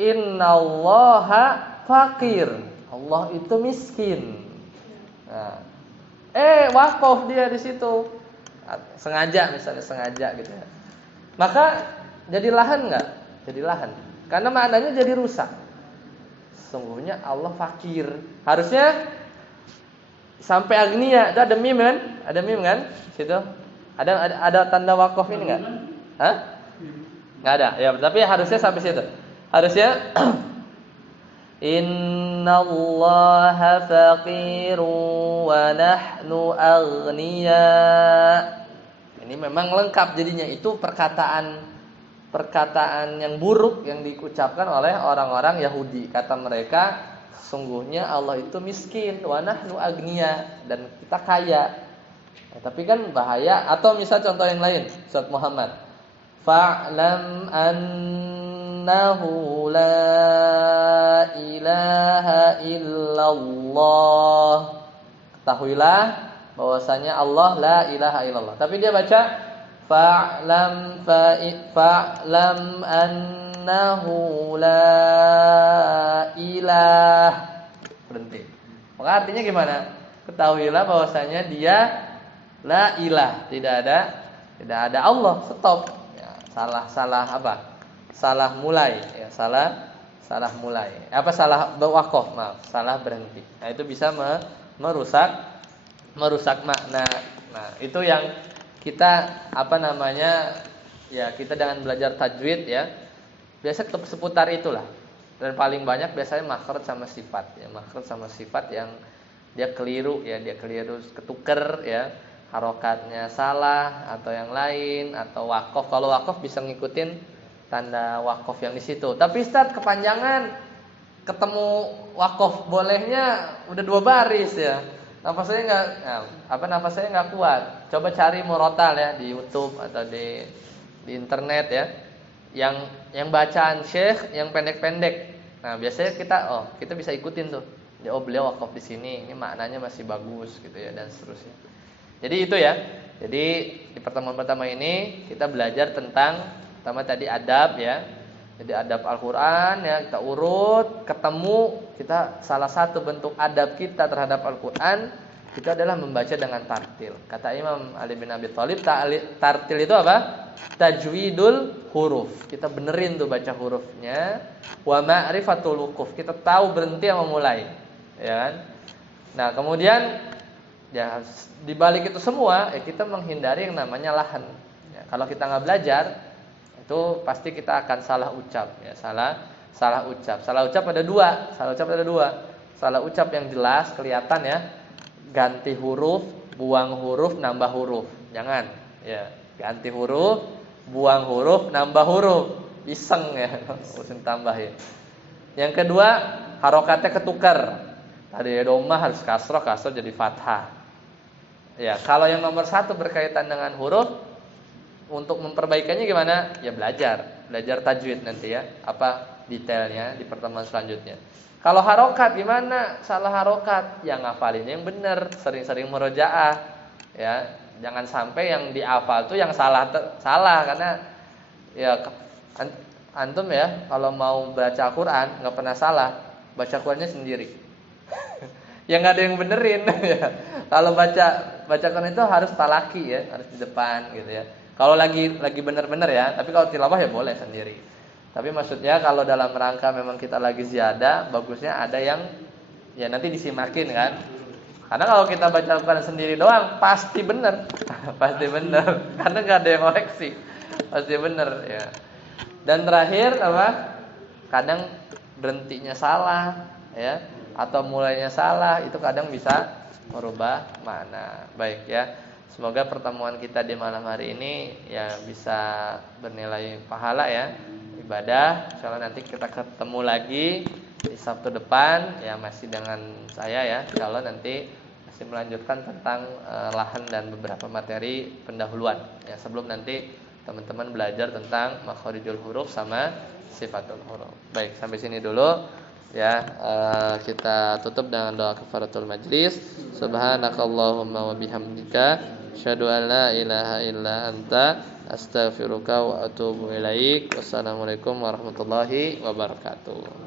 innallaha faqir. Allah itu miskin. Nah, waqaf dia di situ. Sengaja misalnya, sengaja gitu ya. Maka jadi lahan enggak? Jadi lahan. Karena maknanya jadi rusak. Sesungguhnya Allah fakir. Harusnya sampai agnia. Itu ada mim kan? Ada mim kan? Situ. Ada tanda wakaf ini enggak? Hah? Enggak ada. Ya, tapi harusnya sampai situ. Harusnya innallaha faqirun wa nahnu aghnia. Ini memang lengkap jadinya. Itu perkataan yang buruk yang diucapkan oleh orang-orang Yahudi. Kata mereka, sesungguhnya Allah itu miskin, wa nahnu agniya, dan kita kaya. Nah, tapi kan bahaya. Atau misal contoh yang lain, surat Muhammad. Fa'lam annahu la ilaha illallah. Ketahuilah bahwasanya Allah la ilaha illallah. Tapi dia baca fa'lam annahu la ilah. Berhenti. Maka artinya gimana? Ketahuilah bahwasanya dia la ilah, tidak ada Allah. Stop. Ya, salah apa? Salah mulai, ya, salah mulai. Apa salah wakaf? Maaf, salah berhenti. Nah, itu bisa merusak makna. Nah, itu yang kita kita dengan belajar tajwid ya, biasa seputar itulah. Dan paling banyak biasanya makhraj sama sifat ya, makhraj sama sifat yang dia keliru ya, ketuker ya, harokatnya salah atau yang lain, atau wakof. Kalau wakof bisa ngikutin tanda wakof yang di situ. Tapi Ustaz kepanjangan, ketemu wakof bolehnya udah 2 baris ya. Nafas saya nggak kuat. Coba cari murotal ya di YouTube atau di internet ya. Yang bacaan syekh yang pendek-pendek. Nah, biasanya kita bisa ikutin tuh. Beliau wakaf di sini, ini maknanya masih bagus gitu ya, dan seterusnya. Jadi itu ya. Jadi di pertemuan pertama ini kita belajar tentang pertama tadi adab ya. Jadi adab Al-Qur'an ya, kita urut, ketemu kita salah satu bentuk adab kita terhadap Al-Qur'an itu adalah membaca dengan tartil. Kata Imam Ali bin Abi Thalib, tartil itu apa? Tajwidul huruf. Kita benerin tuh baca hurufnya. Wa ma'rifatul wuquf. Kita tahu berhenti sama mulai. Ya kan? Nah, kemudian ya di balik itu semua ya kita menghindari yang namanya lahan. Ya, kalau kita nggak belajar itu pasti kita akan salah ucap ya, salah ucap. Salah ucap ada dua. Salah ucap yang jelas kelihatan ya. Ganti huruf, buang huruf, nambah huruf. Jangan ya, ganti huruf, buang huruf, nambah huruf. Iseng ya, usung tambah ya. Yang kedua, harokatnya ketukar. Tadi domah harus kasroh jadi fathah. Ya, kalau yang nomor 1 berkaitan dengan huruf, untuk memperbaikannya gimana? Ya belajar tajwid nanti ya. Apa detailnya di pertemuan selanjutnya. Kalau harokat gimana? Salah harokat, yang ngafalin yang benar, sering-sering murojaah. Ya, jangan sampai yang dihafal tuh yang salah karena ya antum ya kalau mau baca Quran nggak pernah salah, baca Qurannya sendiri. Ya nggak ada yang benerin ya. Kalau baca Quran itu harus talaki ya, harus di depan gitu ya. Kalau lagi bener-bener ya, tapi kalau tilawah ya boleh sendiri. Tapi maksudnya kalau dalam rangka memang kita lagi ziyadah, bagusnya ada yang ya nanti disimakin kan. Karena kalau kita baca Quran sendiri doang pasti bener. Pasti bener. Karena nggak ada yang koreksi. Pasti bener ya. Dan terakhir apa? Kadang berhentinya salah ya, atau mulainya salah, itu kadang bisa merubah makna. Baik ya. Semoga pertemuan kita di malam hari ini ya bisa bernilai pahala ya, ibadah. Insyaallah nanti kita ketemu lagi di Sabtu depan ya, masih dengan saya ya. Insyaallah nanti masih melanjutkan tentang lahan dan beberapa materi pendahuluan ya, sebelum nanti teman-teman belajar tentang makharijul huruf sama sifatul huruf. Baik, sampai sini dulu. Ya, kita tutup dengan doa kafaratul majlis. Subhanakallahumma wa bihamdika asyhadu an la ilaha illa anta astaghfiruka wa atubu ilaik. Wassalamualaikum warahmatullahi wabarakatuh.